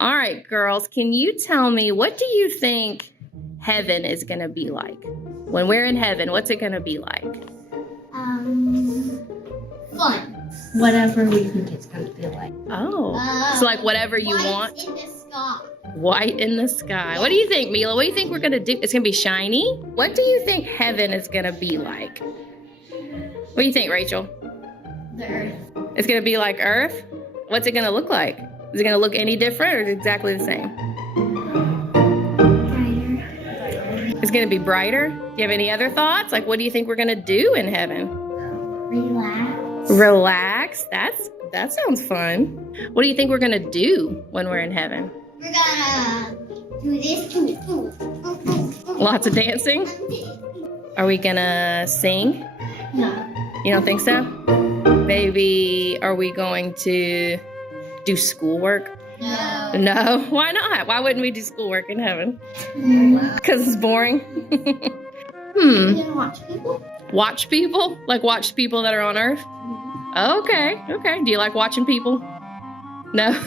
All right, girls, can you tell me, what do you think heaven is going to be like? When we're in heaven, what's it going to be like? Fun. Whatever we think it's going to be like. Oh, so like whatever you want? White in the sky. White in the sky. What do you think, Mila? What do you think we're going to do? It's going to be shiny? What do you think heaven is going to be like? What do you think, Rachel? The earth. It's going to be like Earth? What's it going to look like? Is it going to look any different or is it exactly the same? Brighter. It's going to be brighter? Do you have any other thoughts? Like, what do you think we're going to do in heaven? Relax. Relax? That sounds fun. What do you think we're going to do when we're in heaven? We're gonna do this. Lots of dancing? Are we going to sing? No. You don't think so? Maybe, are we going to do schoolwork? No. No? Why not? Why wouldn't we do schoolwork in heaven? We're Because it's boring? gonna watch people. Watch people? Like watch people that are on Earth? Okay. Do you like watching people? No?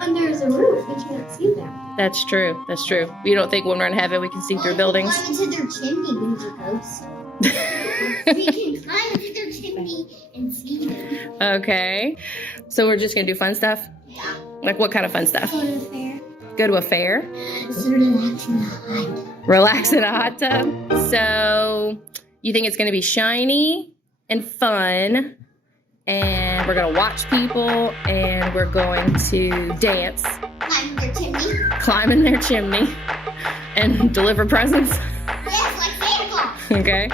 And there's a roof. We can't see them. That's true. You don't think when we're in heaven we can see through buildings? Climb into their chimney when you ghost. We can climb into their chimney and see them. Okay. So we're just going to do fun stuff? Yeah. Like what kind of fun stuff? Go to the fair. Go to a fair? Just relax in the hut. Relax in a hot tub? So you think it's going to be shiny and fun, and we're going to watch people, and we're going to dance, Climb in their chimney. and deliver presents? Yes, like Santa Claus. Okay.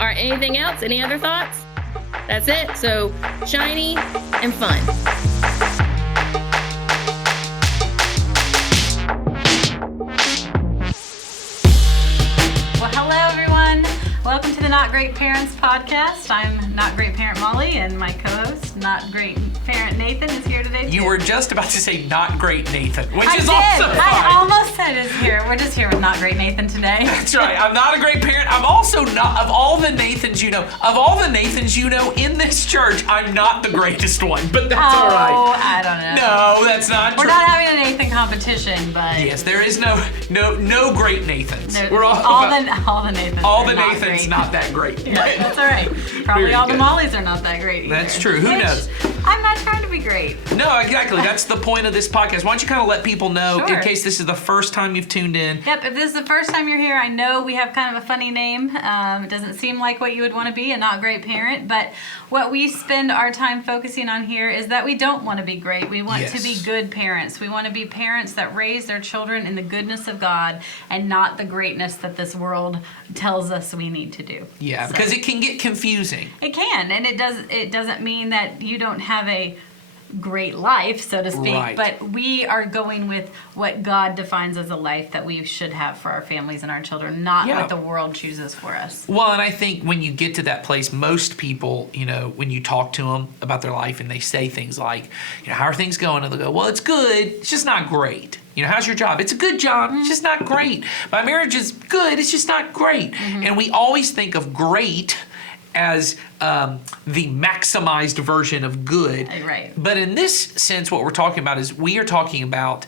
All right, anything else? Any other thoughts? That's it? So shiny and fun. Well, hello everyone. Welcome to the Not Great Parents podcast. I'm Not Great Parent Molly, and my co-host, Not Great Parent Nathan, is here today. You were just about to say Not Great Nathan, which I is did. also fine. I almost said is here. We're just here with Not Great Nathan today. That's right. I'm not a great parent. I'm also not, of all the Nathans you know in this church, I'm not the greatest one, but that's all right. Oh, I don't know. No, that's not We're true. not having a Nathan competition, but Yes, there is no great Nathans. there- We're all the Nathans. all are the not Nathans great. not that great. Yeah, that's all right. Probably Very all the good. Mollys are not that great either. That's true. Who Which, knows? I'm not trying to be great. No, exactly. That's the point of this podcast. Why don't you kind of let people know, Sure. in case this is the first time you've tuned in. Yep, if this is the first time you're here, I know we have kind of a funny name. It doesn't seem like what you would want to be, a not great parent, but what we spend our time focusing on here is that we don't want to be great. We want to be Yes. good parents. We want to be parents that raise their children in the goodness of God and not the greatness that this world tells us we need to do. Yeah, So- because it can get confusing. It can, and it doesn't mean that you don't have a great life, so to speak, Right. but we are going with what God defines as a life that we should have for our families and our children, not Yeah. what the world chooses for us. Well, and I think when you get to that place, most people, when you talk to them about their life and they say things like, how are things going? And they'll go, well, it's good. It's just not great. How's your job? It's a good job. It's just not great. My marriage is good. It's just not great. And we always think of great as the maximized version of good. Right. But in this sense, what we're talking about is we are talking about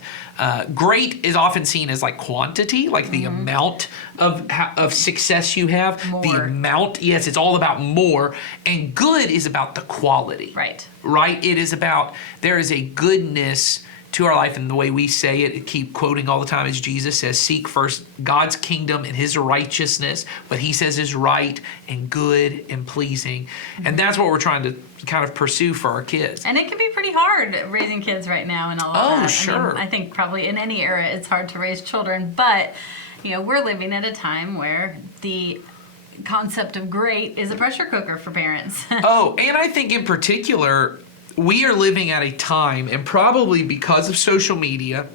great is often seen as like quantity, like the amount of success you have. The More. amount, yes, it's all about more. And good is about the quality. Right. Right? It is about, there is a goodness to our life, and the way we say it, keep quoting all the time, is Jesus says, seek first God's kingdom and his righteousness, what he says is right and good and pleasing. And that's what we're trying to kind of pursue for our kids. And it can be pretty hard raising kids right now and all of Oh, that. sure. I think probably in any era it's hard to raise children, but we're living at a time where the concept of great is a pressure cooker for parents. Oh, and I think in particular, we are living at a time, and probably because of social media,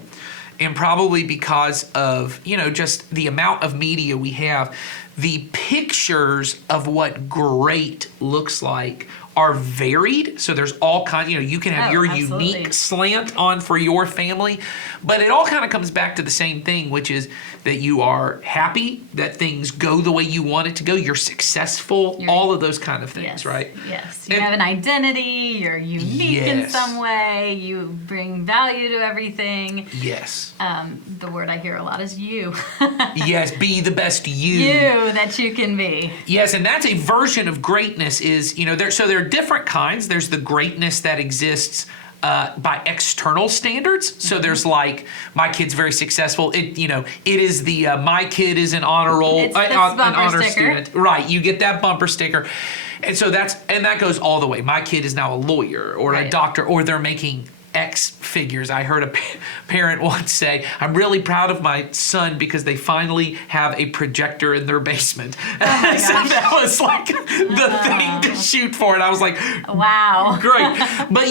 and probably because of, just the amount of media we have, the pictures of what great looks like are varied. So there's all kinds, you can have your absolutely. unique slant on for your family, but it all kind of comes back to the same thing, which is that you are happy, that things go the way you want it to go, you're successful, all of those kind of things, Yes, right? Yes. You And- have an identity, you're unique in Yes. some way, you bring value to everything. Yes. The word I hear a lot is you. Yes, be the best you. You that you can be. Yes, and that's a version of greatness is, there are different kinds. There's the greatness that exists by external standards. So there's like, my kid's very successful. It is the my kid is an honor roll, It's this an bumper honor sticker. student. Right, you get that bumper sticker. And so that goes all the way. My kid is now a lawyer or a Right. doctor, or they're making X figures. I heard a parent once say, "I'm really proud of my son because they finally have a projector in their basement." my So gosh. that was like the thing to shoot for. And I was like, Wow. great. But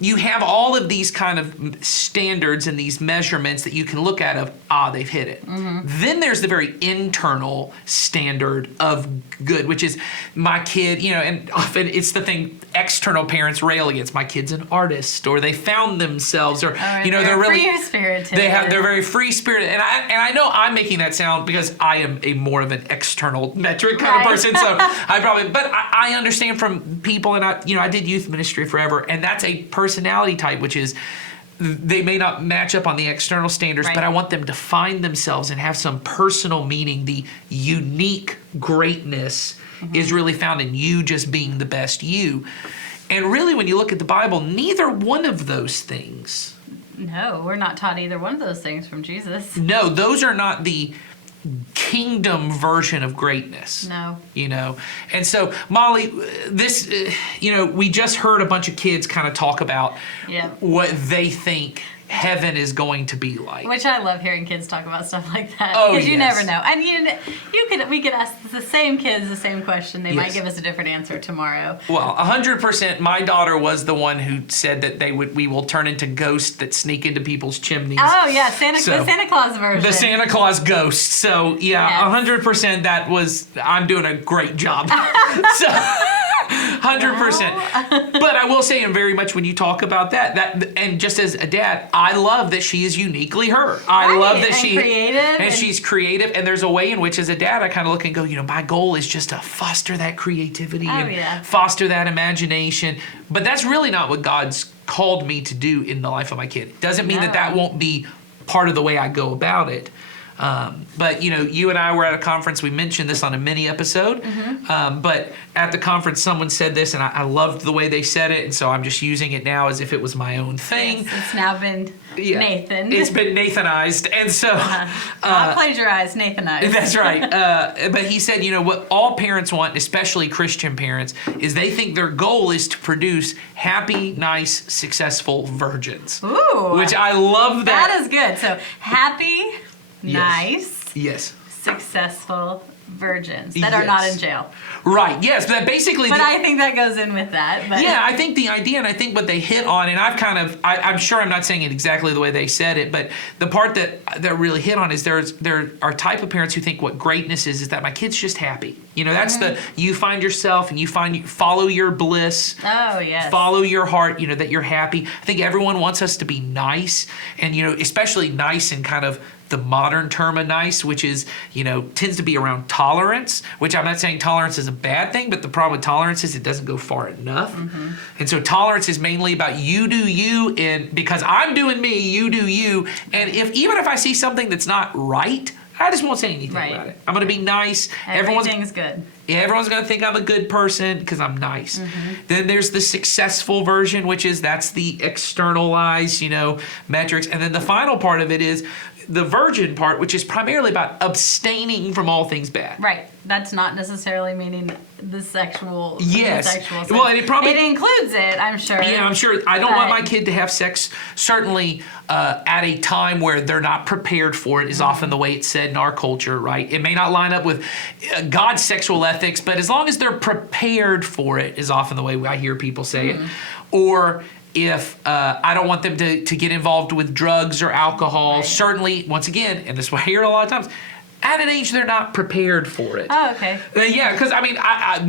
you have all of these kind of standards and these measurements that you can look at of, they've hit it. Then there's the very internal standard of good, which is my kid, and often it's the thing external parents rail against. My kid's an artist, or they found themselves, or they're really free-spirited. they're very free spirited, and I know I'm making that sound because I am a more of an external metric kind Right. of person, so but I understand from people, and I did youth ministry forever, and that's a personality type, which is they may not match up on the external standards, Right. but I want them to find themselves and have some personal meaning. The unique greatness is really found in you just being the best you. And really, when you look at the Bible, neither one of those things, No, we're not taught either one of those things from Jesus. no, those are not the kingdom version of greatness. No. And so Molly, this, we just heard a bunch of kids kind of talk about Yeah. what they think heaven is going to be like. Which I love hearing kids talk about stuff like that. Oh, Because you yes. never know. And we could ask the same kids the same question. They might Yes. give us a different answer tomorrow. Well, 100%. My daughter was the one who said that we will turn into ghosts that sneak into people's chimneys. Oh yeah, the So, Santa Claus version. The Santa Claus ghost. So yeah, Yes. 100%. I'm doing a great job. So 100%. But I will say, and very much when you talk about that, and just as a dad, I love that she is uniquely her. I Right, love that and she creative, and she's creative. And there's a way in which, as a dad, I kind of look and go, my goal is just to foster that creativity and yeah. foster that imagination. But that's really not what God's called me to do in the life of my kid. It doesn't mean that No. won't be part of the way I go about it. But you and I were at a conference. We mentioned this on a mini episode. But at the conference, someone said this, and I loved the way they said it, and so I'm just using it now as if it was my own thing. Yes, it's now been Yeah. Nathan. It's been Nathanized, and so Not plagiarized, Nathanized. that's right. But he said, what all parents want, especially Christian parents, is they think their goal is to produce happy, nice, successful virgins. Ooh. Which I love that. That is good. So happy, nice, Yes. successful virgins that are not Yes. in jail. Right. Yes. But basically. But I think that goes in with that. But Yeah, I think the idea, and I think what they hit on, and I'm sure I'm not saying it exactly the way they said it, but the part that really hit on is there are type of parents who think what greatness is that my kid's just happy. That's you find yourself and you follow your bliss. Oh yes. Follow your heart, that you're happy. I think everyone wants us to be nice, and especially nice in kind of the modern term of nice, which is, tends to be around tolerance, which I'm not saying tolerance is a bad thing, but the problem with tolerance is it doesn't go far enough. And so tolerance is mainly about you do you, and because I'm doing me, you do you. And even if I see something that's not right, I just won't say anything Right. about it. I'm going to be nice. Everything's good. Everyone's going to think I'm a good person because I'm nice. Then there's the successful version, which is that's the externalized, metrics. And then the final part of it is the virgin part, which is primarily about abstaining from all things bad. Right. That's not necessarily meaning the sexual. Yes. The sexual Well, and it includes it, I'm sure. Yeah, I'm sure. I don't want But- my kid to have sex, certainly at a time where they're not prepared for it, is often the way it's said in our culture, right? It may not line up with God's sexual ethics, but as long as they're prepared for it, is often the way I hear people say it. Or if I don't want them to get involved with drugs or alcohol, Right. certainly, once again, and this is what I hear a lot of times, at an age they're not prepared for it. Oh, okay. Yeah, because I mean,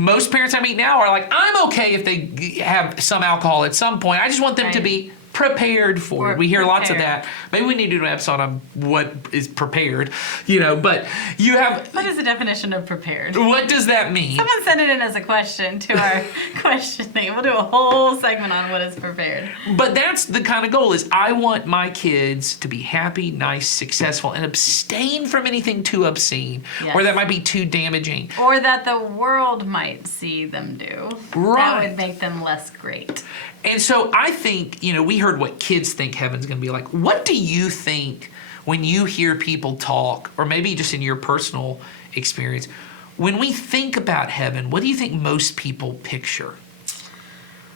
most parents I meet now are like, I'm okay if they have some alcohol at some point. I just want them to Right. be prepared for it. Or We hear lots of prepared. that. Maybe we need to do an episode on what is prepared, but you have, What is the definition of prepared? what does that mean? Someone send it in as a question to our question thing. We'll do a whole segment on what is prepared. But that's the kind of goal is I want my kids to be happy, nice, successful, and abstain from anything too obscene or Yes. that might be too damaging. Or that the world might see them do. That Right. would make them less great. And so I think, we heard what kids think heaven's going to be like. What do you think when you hear people talk, or maybe just in your personal experience, when we think about heaven, what do you think most people picture?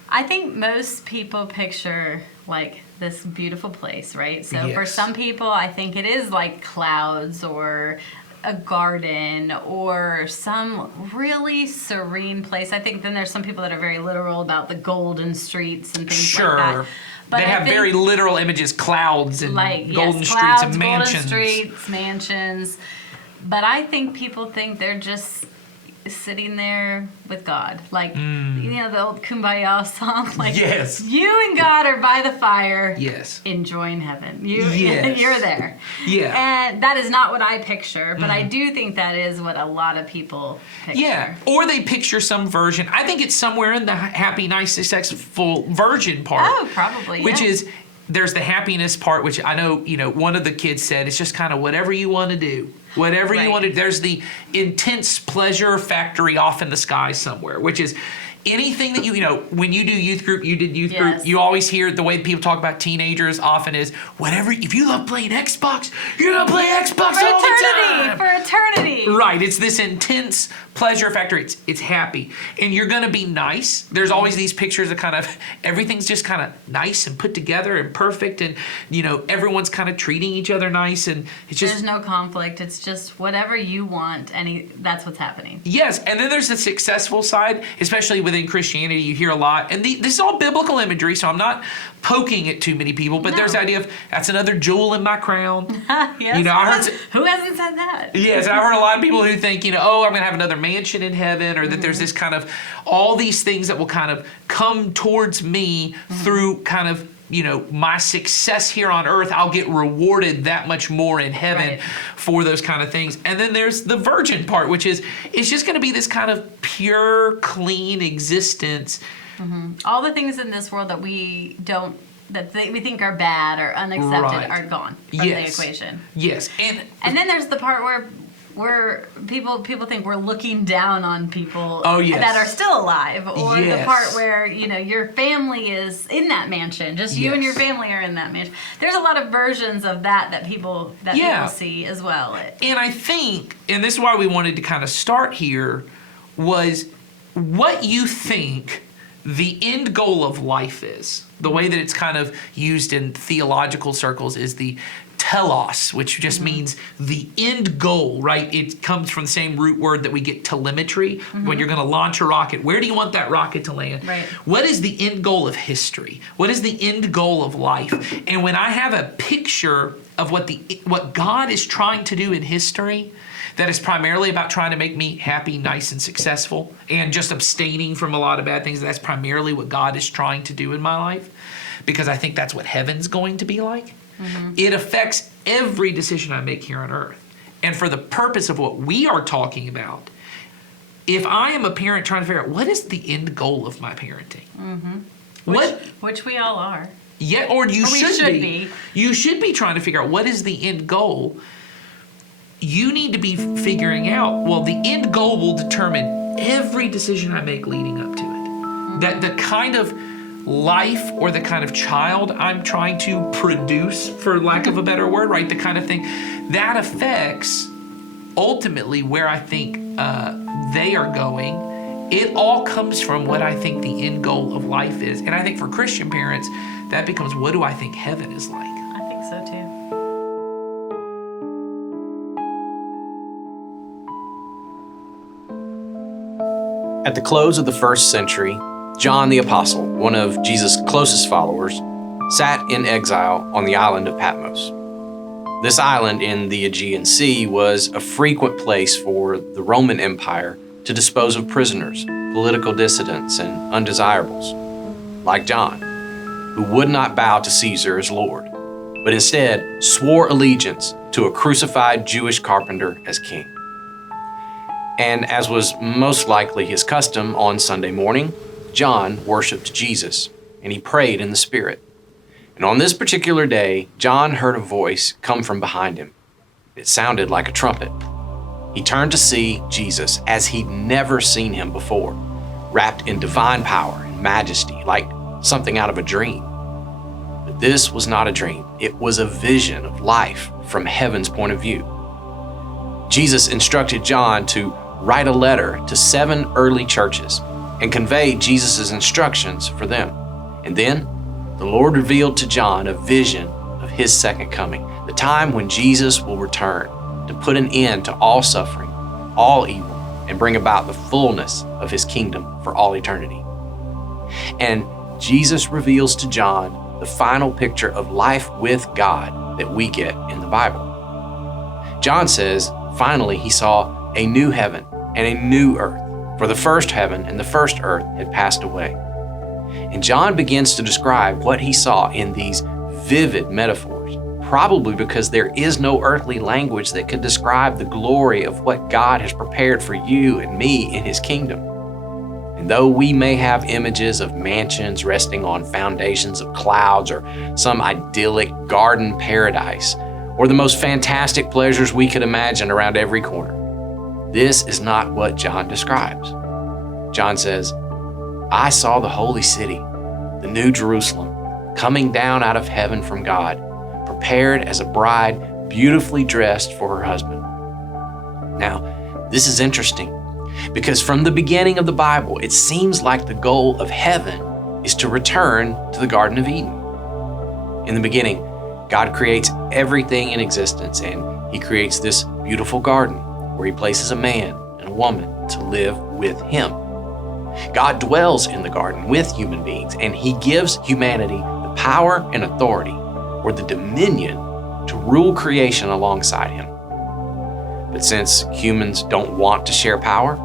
I think most people picture like this beautiful place, right? So for Yes. some people, I think it is like clouds or a garden or some really serene place. I think then there's some people that are very literal about the golden streets and things like that. Sure. But They I have think, very literal images, clouds and like golden yes, streets clouds, and mansions. golden streets, mansions. But I think people think they're just sitting there with God, like the old Kumbaya song, like Yes. you and God are by the fire, Yes. enjoying heaven. Yes. You're there. Yeah. And that is not what I picture, but I do think that is what a lot of people picture. Yeah, or they picture some version. I think it's somewhere in the happy, nice, successful virgin part. Oh, probably. Which yeah. is, there's the happiness part, which I know, one of the kids said, it's just kind of whatever you want to do. Whatever you Right. want to do. There's the intense pleasure factory off in the sky somewhere, which is anything that when you do youth group, you did youth group, Yes. you always hear the way people talk about teenagers often is, if you love playing Xbox, you're going to play Xbox for all the time. eternity, for eternity. Right, it's this intense pleasure factor. It's happy, and you're gonna be nice. There's always these pictures of kind of everything's just kind of nice and put together and perfect, and everyone's kind of treating each other nice, and it's just There's no conflict. It's just whatever you want, that's what's happening. yes. And then there's the successful side, especially within Christianity. You hear a lot, and this is all biblical imagery, so I'm not poking at too many people, but there's the idea of that's another jewel in my crown. Yes. I heard. Who hasn't said that? Yes, I've heard a lot of people who think, I'm going to have another mansion in heaven, or that there's this kind of, all these things that will kind of come towards me through kind of, my success here on earth. I'll get rewarded that much more in heaven Right. for those kind of things. And then there's the virgin part, which is, it's just going to be this kind of pure, clean existence. All the things in this world that we don't, we think are bad or unaccepted Right. are gone from the equation. Yes. And then there's the part where people think we're looking down on people Oh, yes. that are still alive, or the Yes. part where your family is in that mansion, just you and your Yes. family are in that mansion. There's a lot of versions of that people see as well. And I think, and this is why we wanted to kind of start here, was what you think the end goal of life is. The way that it's kind of used in theological circles is the telos, which just means the end goal, right? It comes from the same root word that we get telemetry. When you're going to launch a rocket, where do you want that rocket to land? Right. What is the end goal of history? What is the end goal of life? And when I have a picture of what God is trying to do in history, that is primarily about trying to make me happy, nice, and successful, and just abstaining from a lot of bad things. That's primarily what God is trying to do in my life, because I think that's what heaven's going to be like. It affects every decision I make here on earth. And for the purpose of what we are talking about, if I am a parent trying to figure out what is the end goal of my parenting, Which we all are. Yeah, or you Or we should should be. be. You should be trying to figure out what is the end goal. You need to be figuring out, well, the end goal will determine every decision I make leading up to it. That the kind of life or the kind of child I'm trying to produce, for lack of a better word, right? The kind of thing that affects ultimately where I think they are going. It all comes from what I think the end goal of life is. And I think for Christian parents, that becomes, what do I think heaven is like? I think so too. At the close of the first century, John the Apostle, one of Jesus' closest followers, sat in exile on the island of Patmos. This island in the Aegean Sea was a frequent place for the Roman Empire to dispose of prisoners, political dissidents, and undesirables, like John, who would not bow to Caesar as Lord, but instead swore allegiance to a crucified Jewish carpenter as king. And as was most likely his custom on Sunday morning, John worshiped Jesus, and he prayed in the Spirit. And on this particular day, John heard a voice come from behind him. It sounded like a trumpet. He turned to see Jesus as he'd never seen him before, wrapped in divine power and majesty, like something out of a dream. But this was not a dream. It was a vision of life from heaven's point of view. Jesus instructed John to write a letter to 7 early churches and convey Jesus' instructions for them. And then the Lord revealed to John a vision of his second coming, the time when Jesus will return to put an end to all suffering, all evil, and bring about the fullness of his kingdom for all eternity. And Jesus reveals to John the final picture of life with God that we get in the Bible. John says, finally, he saw a new heaven and a new earth, for the first heaven and the first earth had passed away. And John begins to describe what he saw in these vivid metaphors, probably because there is no earthly language that could describe the glory of what God has prepared for you and me in his kingdom. And though we may have images of mansions resting on foundations of clouds or some idyllic garden paradise, or the most fantastic pleasures we could imagine around every corner, this is not what John describes. John says, I saw the holy city, the new Jerusalem, coming down out of heaven from God, prepared as a bride beautifully dressed for her husband. Now, this is interesting because from the beginning of the Bible, it seems like the goal of heaven is to return to the Garden of Eden. In the beginning, God creates everything in existence, and he creates this beautiful garden where he places a man and a woman to live with him. God dwells in the garden with human beings, and he gives humanity the power and authority, or the dominion, to rule creation alongside him. But since humans don't want to share power,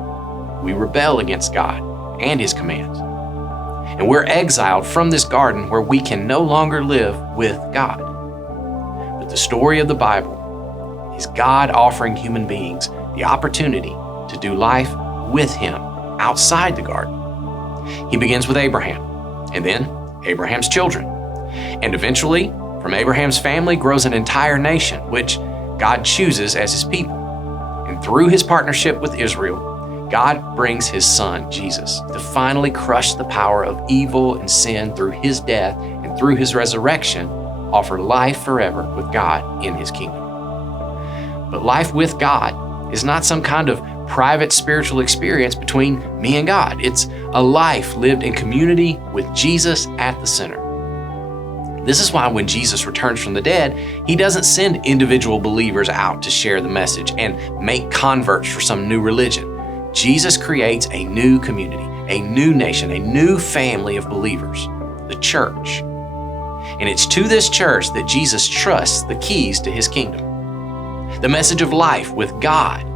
we rebel against God and his commands. And we're exiled from this garden where we can no longer live with God. But the story of the Bible is God offering human beings the opportunity to do life with him outside the garden. He begins with Abraham, and then Abraham's children. And eventually, from Abraham's family grows an entire nation, which God chooses as his people. And through his partnership with Israel, God brings his son, Jesus, to finally crush the power of evil and sin through his death, and through his resurrection, offer life forever with God in his kingdom. But life with God is not some kind of private spiritual experience between me and God. It's a life lived in community with Jesus at the center. This is why when Jesus returns from the dead, he doesn't send individual believers out to share the message and make converts for some new religion. Jesus creates a new community, a new nation, a new family of believers, the church. And it's to this church that Jesus trusts the keys to his kingdom. The message of life with God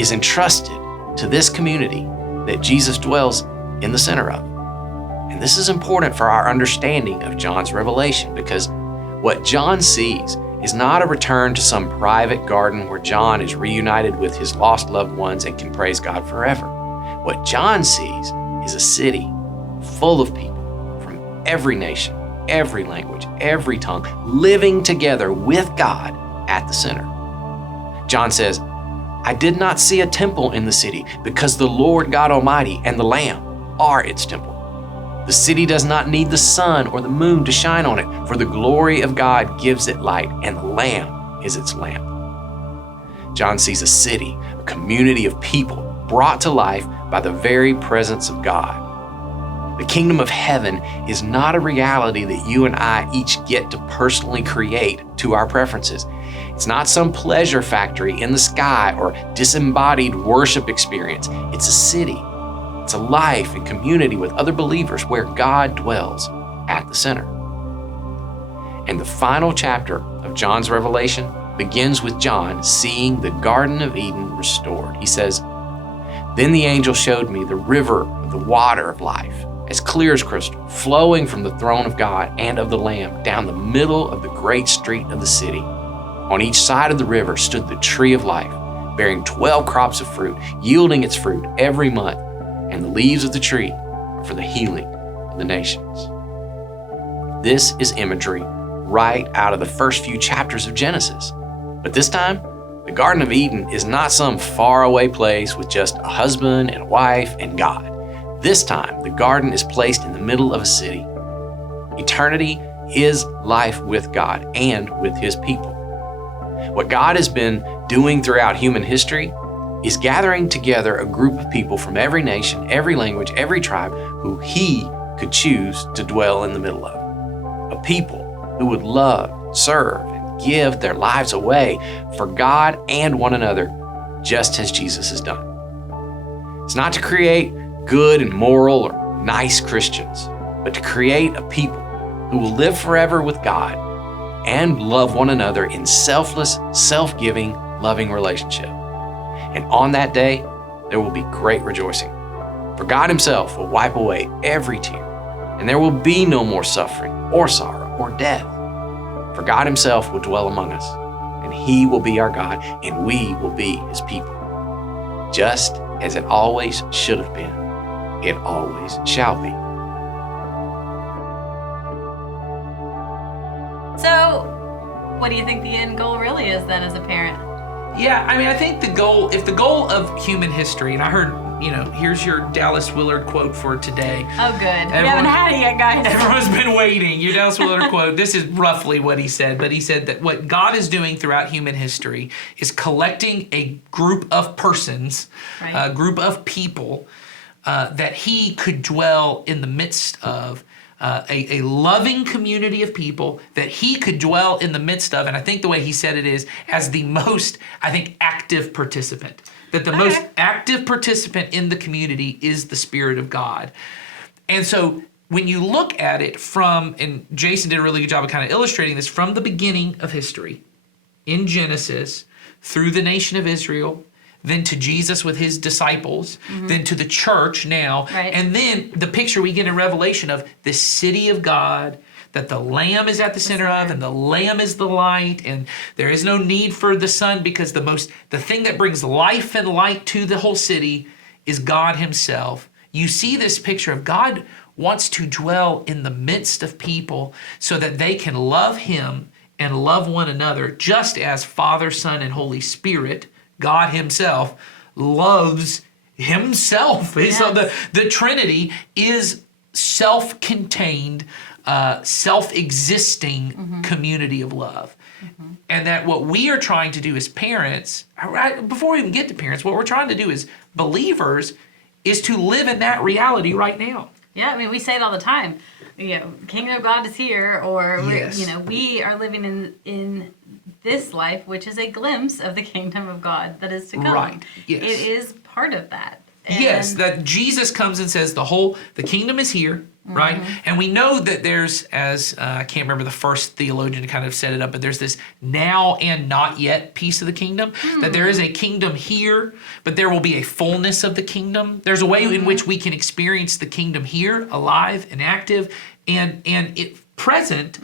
is entrusted to this community that Jesus dwells in the center of. And this is important for our understanding of John's revelation, because what John sees is not a return to some private garden where John is reunited with his lost loved ones and can praise God forever. What John sees is a city full of people from every nation, every language, every tongue, living together with God at the center. John says, I did not see a temple in the city, because the Lord God Almighty and the Lamb are its temple. The city does not need the sun or the moon to shine on it, for the glory of God gives it light, and the Lamb is its lamp. John sees a city, a community of people brought to life by the very presence of God. The kingdom of heaven is not a reality that you and I each get to personally create to our preferences. It's not some pleasure factory in the sky or disembodied worship experience. It's a city. It's a life and community with other believers where God dwells at the center. And the final chapter of John's revelation begins with John seeing the Garden of Eden restored. He says, "Then the angel showed me the river of the water of life, as clear as crystal, flowing from the throne of God and of the Lamb down the middle of the great street of the city. On each side of the river stood the tree of life, bearing 12 crops of fruit, yielding its fruit every month, and the leaves of the tree are for the healing of the nations." This is imagery right out of the first few chapters of Genesis. But this time, the Garden of Eden is not some faraway place with just a husband and a wife and God. This time, the garden is placed in the middle of a city. Eternity is life with God and with His people. What God has been doing throughout human history is gathering together a group of people from every nation, every language, every tribe who He could choose to dwell in the middle of. A people who would love, serve, and give their lives away for God and one another, just as Jesus has done. It's not to create good and moral or nice Christians, but to create a people who will live forever with God and love one another in selfless, self-giving, loving relationship. And on that day, there will be great rejoicing. For God Himself will wipe away every tear, and there will be no more suffering or sorrow or death. For God Himself will dwell among us, and He will be our God, and we will be His people. Just as it always should have been, it always shall be. So, what do you think the end goal really is then as a parent? Yeah, I mean, I think if the goal of human history, and I heard, here's your Dallas Willard quote for today. Oh, good. We haven't had it yet, guys. Everyone's been waiting. Your Dallas Willard quote. This is roughly what he said, but he said that what God is doing throughout human history is collecting a group of persons, Right. a group of people that He could dwell in the midst of. A loving community of people that He could dwell in the midst of. And I think the way he said it is as the most, active participant. That the most active participant in the community is the Spirit of God. And so when you look at it and Jason did a really good job of kind of illustrating this from the beginning of history, in Genesis, through the nation of Israel, then to Jesus with His disciples, then to the church now, Right. and then the picture we get in Revelation of the city of God, that the Lamb is at the center of, and the Lamb is the light, and there is no need for the sun because the thing that brings life and light to the whole city is God Himself. You see this picture of God wants to dwell in the midst of people so that they can love Him and love one another just as Father, Son, and Holy Spirit, God Himself, loves Himself. Yes. So the Trinity is self-contained, self-existing community of love. And that what we are trying to do as parents, before we even get to parents, what we're trying to do as believers is to live in that reality right now. Yeah, I mean, we say it all the time. Kingdom of God is here, or Yes. we are living in this life, which is a glimpse of the kingdom of God that is to come. Right, yes. It is part of that. Yes, that Jesus comes and says the kingdom is here, right? And we know that there's, as I can't remember the first theologian to kind of set it up, but there's this now and not yet piece of the kingdom, that there is a kingdom here, but there will be a fullness of the kingdom. There's a way in which we can experience the kingdom here, alive and active, and it present,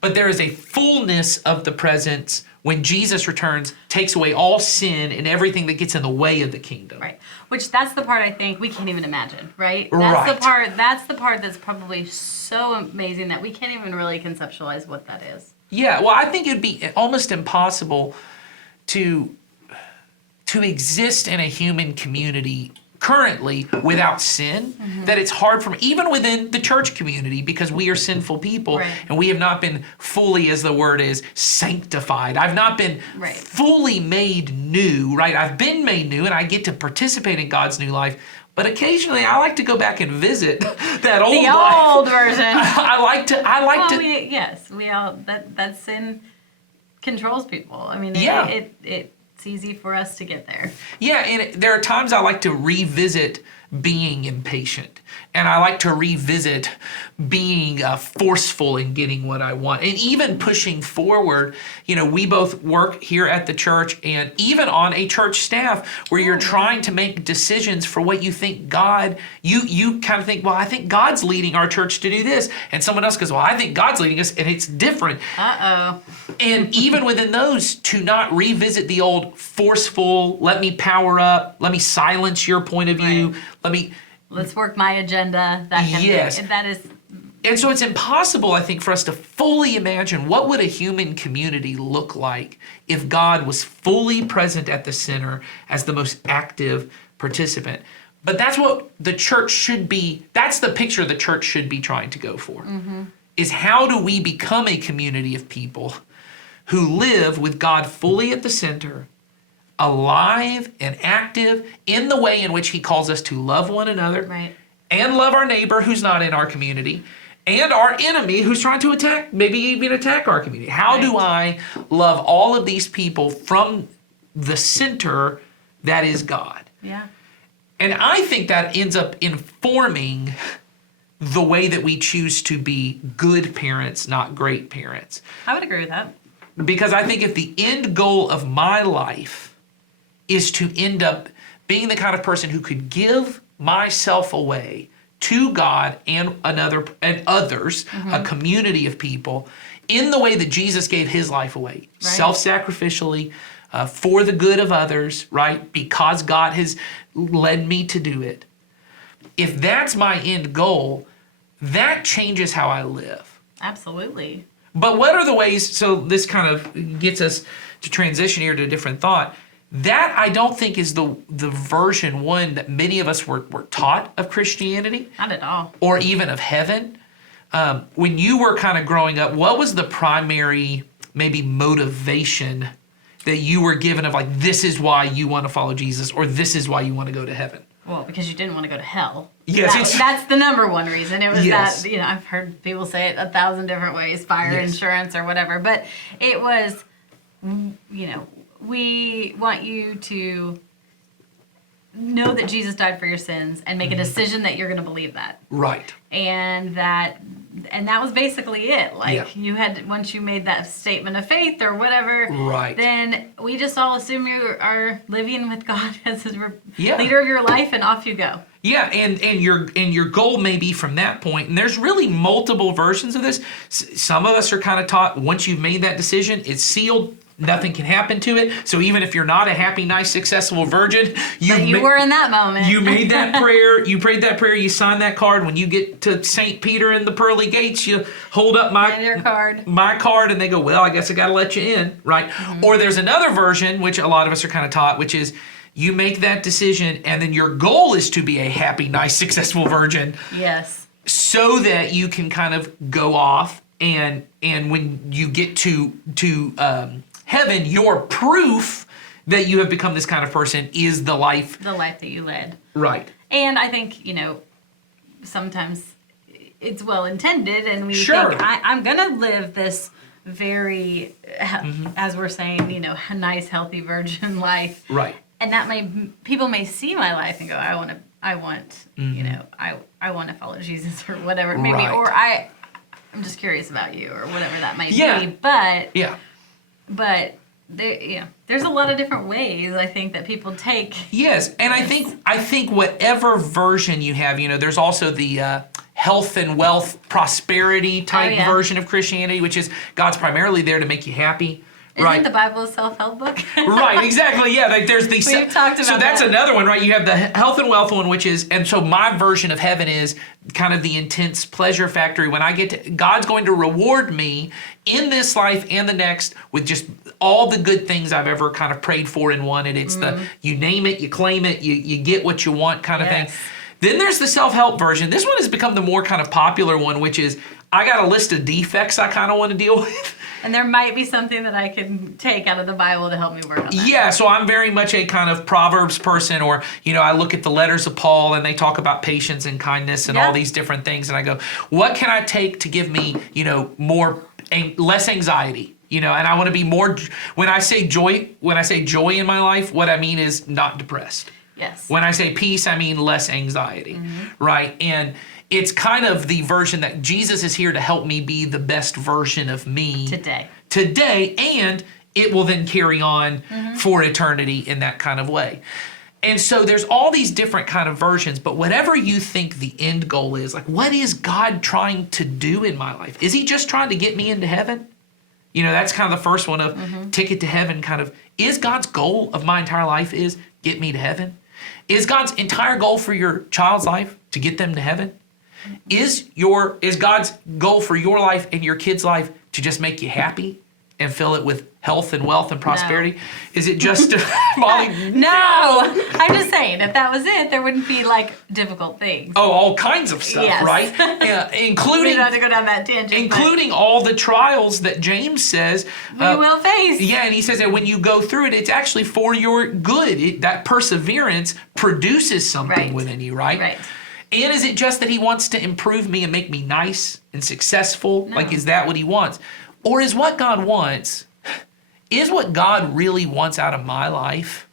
but there is a fullness of the presence when Jesus returns, takes away all sin and everything that gets in the way of the kingdom. Right. Which that's the part I think we can't even imagine, right? Right. That's the part that's probably so amazing that we can't even really conceptualize what that is. Yeah, well, I think it'd be almost impossible to exist in a human community currently without sin, that it's hard for me, even within the church community, because we are sinful people, Right. and we have not been fully, as the word is, sanctified. I've not been Right. fully made new, right? I've been made new, and I get to participate in God's new life, but occasionally I like to go back and visit that old The life. old version. I like to. We all that sin controls people. I mean, it's easy for us to get there. Yeah, and there are times I like to revisit being impatient. And I like to revisit being forceful in getting what I want and even pushing forward. You know, we both work here at the church and even on a church staff where you're trying to make decisions for what you think God, you kind of think, well, I think God's leading our church to do this. And someone else goes, well, I think God's leading us, and it's different. Uh-oh. And even within those, to not revisit the old forceful, let me power up, let me silence your point of view, Let's work my agenda, that kind Yes. of thing. That is, And so it's impossible, I think, for us to fully imagine what would a human community look like if God was fully present at the center as the most active participant. But that's what the church should be. That's the picture the church should be trying to go for. Is how do we become a community of people who live with God fully at the center, alive and active in the way in which he calls us to love one another right. and love our neighbor who's not in our community and our enemy who's trying to attack, maybe even attack our community. How do I love all of these people from the center that is God? Yeah. And I think that ends up informing the way that we choose to be good parents, not great parents. I would agree with that. Because I think if the end goal of my life is to end up being the kind of person who could give myself away to God and others, a community of people, in the way that Jesus gave his life away, self-sacrificially, for the good of others, right? Because God has led me to do it. If that's my end goal, that changes how I live. Absolutely. But what are the ways, so this kind of gets us to transition here to a different thought. That I don't think is the version one that many of us were taught of Christianity. Not at all. Or even of heaven. When you were kind of growing up, what was the primary maybe motivation that you were given of like, this is why you want to follow Jesus or this is why you want to go to heaven? Well, because you didn't want to go to hell. Yes, That's the number one reason. It was Yes. that, I've heard people say it 1,000 different ways, fire insurance or whatever, but it was, we want you to know that Jesus died for your sins and make a decision that you're going to believe that. Right. And that was basically it. Like you had, once you made that statement of faith or whatever, Right. then we just all assume you are living with God as his Yeah. leader of your life, and off you go. Yeah, and your goal may be from that point, and there's really multiple versions of this. Some of us are kind of taught once you've made that decision, it's sealed. Nothing can happen to it. So even if you're not a happy, nice, successful virgin, You were in that moment. You made that prayer. You prayed that prayer. You signed that card. When you get to St. Peter and the pearly gates, you hold up And your card. my card, and they go, well, I guess I got to let you in, right? Or there's another version, which a lot of us are kind of taught, which is you make that decision, and then your goal is to be a happy, nice, successful virgin Yes. so that you can kind of go off and when you get to heaven, your proof that you have become this kind of person is the life that you led. Right. And I think, sometimes it's well intended and we Sure. think, I'm going to live this very, as we're saying, nice, healthy virgin life. Right. And that people may see my life and go, I want to follow Jesus or whatever it may be. Right. Or I'm just curious about you or whatever that might Yeah. be. But Yeah. there's a lot of different ways I think that people take. Yes, and I think whatever version you have, there's also the health and wealth prosperity type version of Christianity, which is God's primarily there to make you happy. Isn't the Bible a self-help book? Right, exactly. Yeah, like there's the. We've talked about so that's that. another one, right? You have the health and wealth one, which is, and so my version of heaven is kind of the intense pleasure factory. When I get to, God's going to reward me in this life and the next with just all the good things I've ever kind of prayed for and wanted. It's the you name it, you claim it, you get what you want kind of thing. Then there's the self-help version. This one has become the more kind of popular one, which is I got a list of defects I kind of want to deal with. And there might be something that I can take out of the Bible to help me work on that. Yeah, so I'm very much a kind of Proverbs person, or, I look at the letters of Paul and they talk about patience and kindness and all these different things. And I go, what can I take to give me, less anxiety? And I want to be more, when I say joy in my life, what I mean is not depressed. Yes. When I say peace, I mean less anxiety, right? And it's kind of the version that Jesus is here to help me be the best version of me today, and it will then carry on for eternity in that kind of way. And so there's all these different kind of versions, but whatever you think the end goal is, like what is God trying to do in my life? Is he just trying to get me into heaven? You know, that's kind of the first one of ticket to heaven kind of. Is God's goal of my entire life is get me to heaven? Is God's entire goal for your child's life to get them to heaven? Is God's goal for your life and your kid's life to just make you happy and fill it with health and wealth and prosperity? No. Is it just Molly? No, I'm just saying if that was it, there wouldn't be like difficult things. Oh, all kinds of stuff, yes. Right? Yeah, including we don't have to go down that tangent. Including all the trials that James says we will face. Yeah, and he says that when you go through it, it's actually for your good. That perseverance produces something within you, right? Right. And is it just that he wants to improve me and make me nice and successful? No. Like, is that what he wants? Or is what God wants, is what God really wants out of my life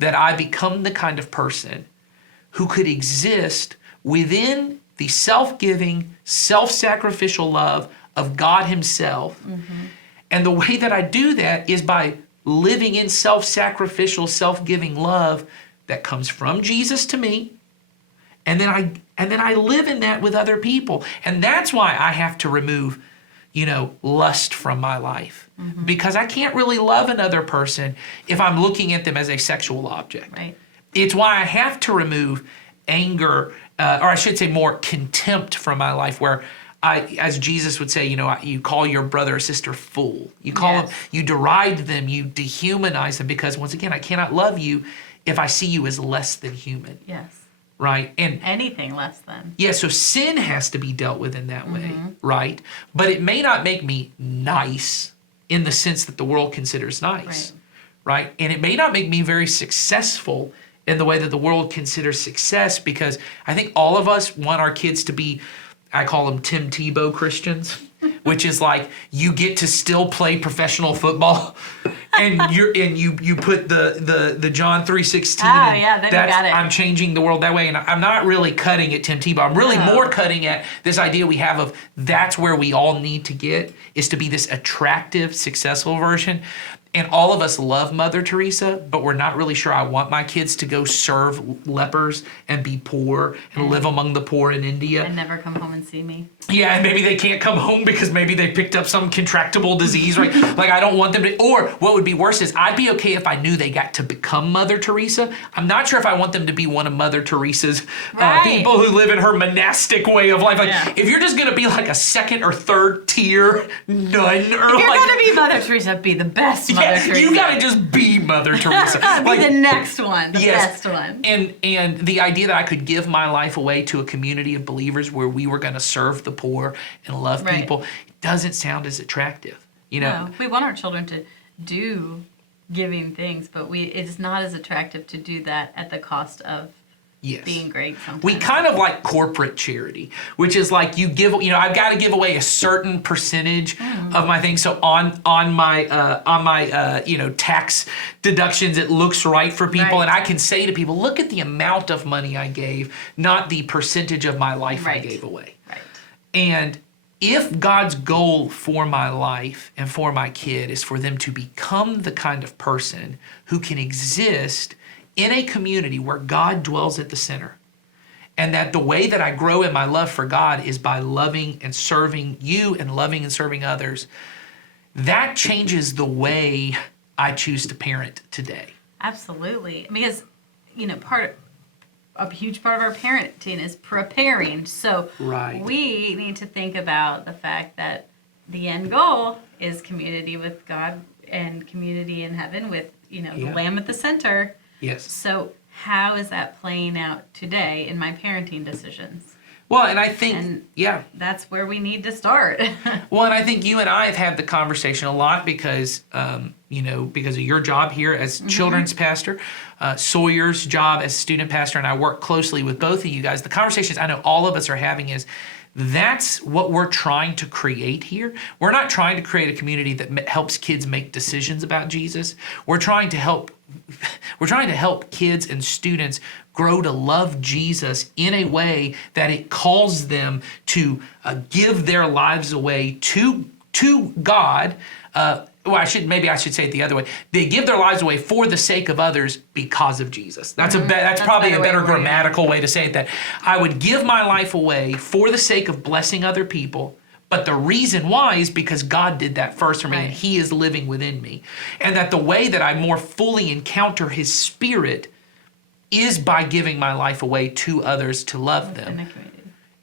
that I become the kind of person who could exist within the self-giving, self-sacrificial love of God himself? And the way that I do that is by living in self-sacrificial, self-giving love that comes from Jesus to me. And then I live in that with other people. And that's why I have to remove, lust from my life. Because I can't really love another person if I'm looking at them as a sexual object. Right. It's why I have to remove anger, or I should say more contempt from my life, where as Jesus would say, you call your brother or sister fool. You call them, you deride them, you dehumanize them, because once again, I cannot love you if I see you as less than human. Yes. Right? And anything less than. Yeah, so sin has to be dealt with in that way, right? But it may not make me nice in the sense that the world considers nice, right? And it may not make me very successful in the way that the world considers success, because I think all of us want our kids to be, I call them Tim Tebow Christians, which is like you get to still play professional football, and you put the John 3:16. Oh yeah, then you got it. I'm changing the world that way, and I'm not really cutting at Tim Tebow. I'm really more cutting at this idea we have of that's where we all need to get, is to be this attractive, successful version. And all of us love Mother Teresa, but we're not really sure I want my kids to go serve lepers and be poor and live among the poor in India. And never come home and see me. Yeah, and maybe they can't come home because maybe they picked up some contractable disease, right? Like, I don't want them to, or what would be worse is I'd be okay if I knew they got to become Mother Teresa. I'm not sure if I want them to be one of Mother Teresa's people who live in her monastic way of life. Like, if you're just going to be like a second or third tier nun, or if you're going to be Mother Teresa, be the best Mother Teresa. You got to just be Mother Teresa. Be the next one, the best one. And the idea that I could give my life away to a community of believers where we were going to serve the poor and love people, it doesn't sound as attractive. No, we want our children to do giving things, but it's not as attractive to do that at the cost of being great sometimes. We kind of like corporate charity, which is like you give, I've got to give away a certain percentage of my thing. So on my tax deductions, it looks right for people. And I can say to people, look at the amount of money I gave, not the percentage of my life I gave away. Right. And if God's goal for my life and for my kid is for them to become the kind of person who can exist in a community where God dwells at the center, and that the way that I grow in my love for God is by loving and serving you and loving and serving others, that changes the way I choose to parent today. Absolutely. Because, a huge part of our parenting is preparing. So we need to think about the fact that the end goal is community with God and community in heaven with, the Lamb at the center. Yes. So how is that playing out today in my parenting decisions? Well, and I think, that's where we need to start. Well, and I think you and I have had the conversation a lot because, because of your job here as children's pastor, Sawyer's job as student pastor, and I work closely with both of you guys. The conversations I know all of us are having is, that's what we're trying to create here. We're not trying to create a community that helps kids make decisions about Jesus. We're trying to help we're trying to help kids and students grow to love Jesus in a way that it calls them to give their lives away to God. I should say it the other way. They give their lives away for the sake of others because of Jesus. That's probably a better grammatical way to say it. That I would give my life away for the sake of blessing other people. But the reason why is because God did that first for me, and He is living within me. And that the way that I more fully encounter His Spirit is by giving my life away to others to love them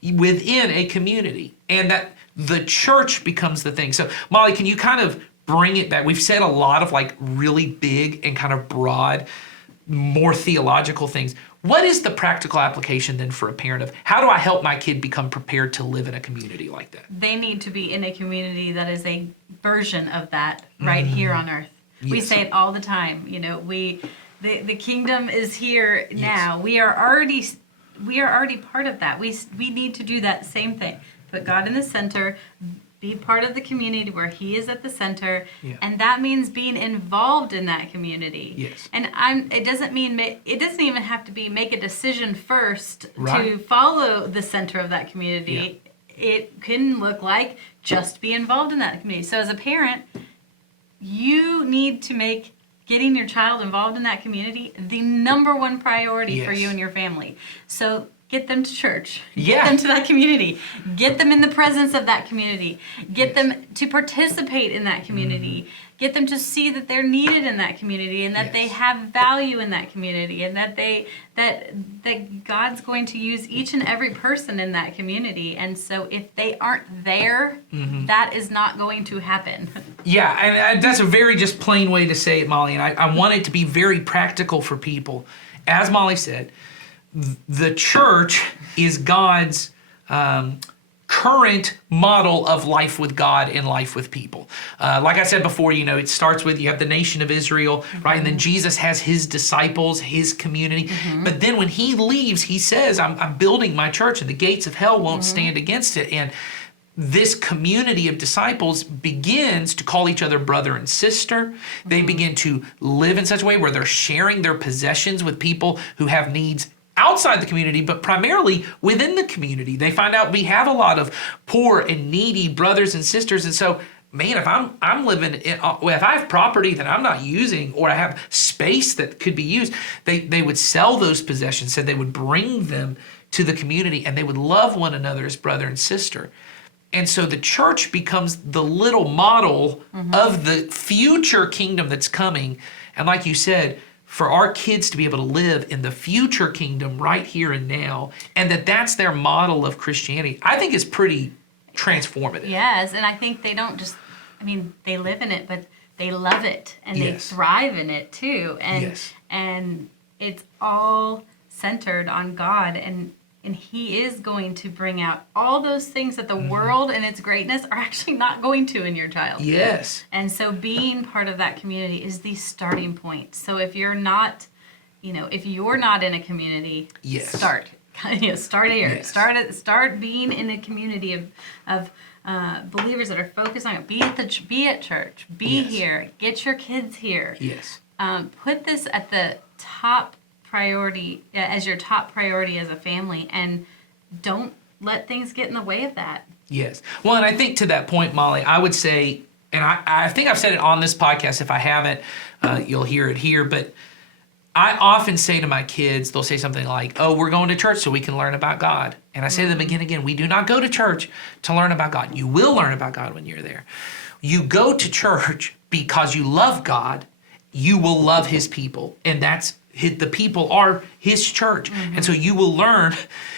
within a community. And that the church becomes the thing. So, Molly, can you kind of bring it back? We've said a lot of like really big and kind of broad, more theological things. What is the practical application then for a parent of how do I help my kid become prepared to live in a community like that? They need to be in a community that is a version of that right here on earth. Yes. We say it all the time. You know, the kingdom is here now. We are already part of that. We need to do that same thing. Put God in the center. Be part of the community where He is at the center, and that means being involved in that community. Yes. And it doesn't even have to be make a decision first to follow the center of that community. Yeah. It can look like just be involved in that community. So as a parent, you need to make getting your child involved in that community the number one priority for you and your family. So get them to church. Get them to that community. Get them in the presence of that community. Get them to participate in that community. Get them to see that they're needed in that community and that they have value in that community and that God's going to use each and every person in that community. And so if they aren't there, that is not going to happen. Yeah, and that's a very just plain way to say it, Molly. And I want it to be very practical for people. As Molly said, the church is God's current model of life with God and life with people. Like I said before, it starts with you have the nation of Israel, right? And then Jesus has His disciples, His community. But then when He leaves, He says, I'm building my church and the gates of hell won't stand against it. And this community of disciples begins to call each other brother and sister. They begin to live in such a way where they're sharing their possessions with people who have needs outside the community, but primarily within the community. They find out we have a lot of poor and needy brothers and sisters. And so, man, if I'm living in, if I have property that I'm not using, or I have space that could be used, they would sell those possessions, said they would bring them to the community, and they would love one another as brother and sister. And so the church becomes the little model of the future kingdom that's coming. And like you said, for our kids to be able to live in the future kingdom right here and now, and that's their model of Christianity, I think is pretty transformative. Yes, and I think they don't just, they live in it, but they love it, and they thrive in it too. And it's all centered on God, and He is going to bring out all those things that the world and its greatness are actually not going to in your child. Yes. And so being part of that community is the starting point. So if you're not, if you're not in a community, start. Start here. Yes. Start being in a community of believers that are focused on it. Be at church. Be here. Get your kids here. Yes. Put this at the top priority, as your top priority as a family, and don't let things get in the way of that. Yes. Well, and I think to that point, Molly, I would say, and I think I've said it on this podcast. If I haven't, you'll hear it here. But I often say to my kids, they'll say something like, oh, we're going to church so we can learn about God. And I say to them again, we do not go to church to learn about God. You will learn about God when you're there. You go to church because you love God. You will love His people. And the people are His church. And so you will learn.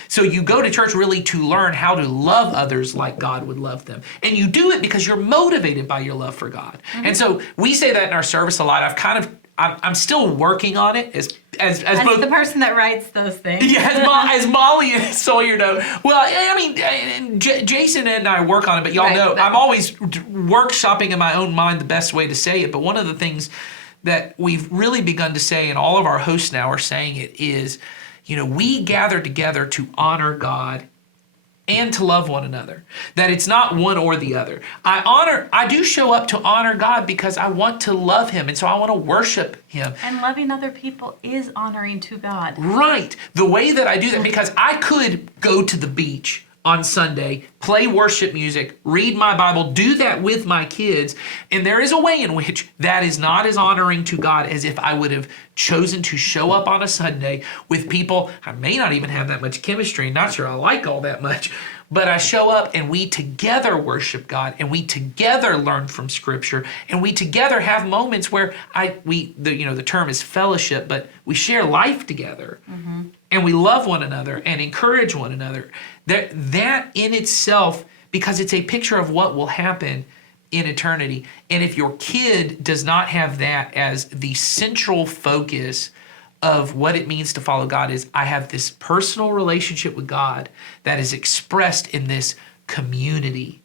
So you go to church really to learn how to love others like God would love them. And you do it because you're motivated by your love for God. And so we say that in our service a lot. I'm still working on it as both the person that writes those things. Yeah, as Molly and Sawyer know. Well, Jason and I work on it, but y'all know I'm always workshopping in my own mind the best way to say it. But one of the things that we've really begun to say, and all of our hosts now are saying it, is, we gather together to honor God and to love one another. That it's not one or the other. I do show up to honor God because I want to love him, and so I want to worship him. And loving other people is honoring to God. Right. The way that I do that, because I could go to the beach on Sunday, play worship music, read my Bible, do that with my kids, and there is a way in which that is not as honoring to God as if I would have chosen to show up on a Sunday with people I may not even have that much chemistry, not sure I like all that much, but I show up and we together worship God, and we together learn from Scripture, and we together have moments where the term is fellowship, but we share life together, and we love one another and encourage one another. That in itself, because it's a picture of what will happen in eternity. And if your kid does not have that as the central focus of what it means to follow God, is I have this personal relationship with God that is expressed in this community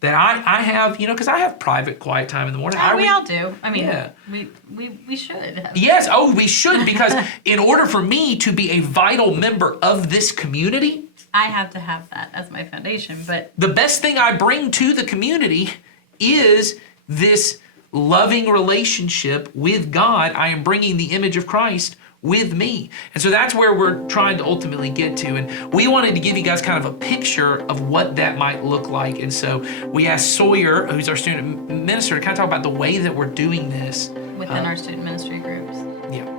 that I have, because I have private quiet time in the morning. We all do. I mean, Yeah. we should have. Yes, we should, because in order for me to be a vital member of this community, I have to have that as my foundation, but the best thing I bring to the community is this loving relationship with God. I am bringing the image of Christ with me. And so that's where we're trying to ultimately get to. And we wanted to give you guys kind of a picture of what that might look like. And so we asked Sawyer, who's our student minister, to kind of talk about the way that we're doing this within our student ministry groups. Yeah.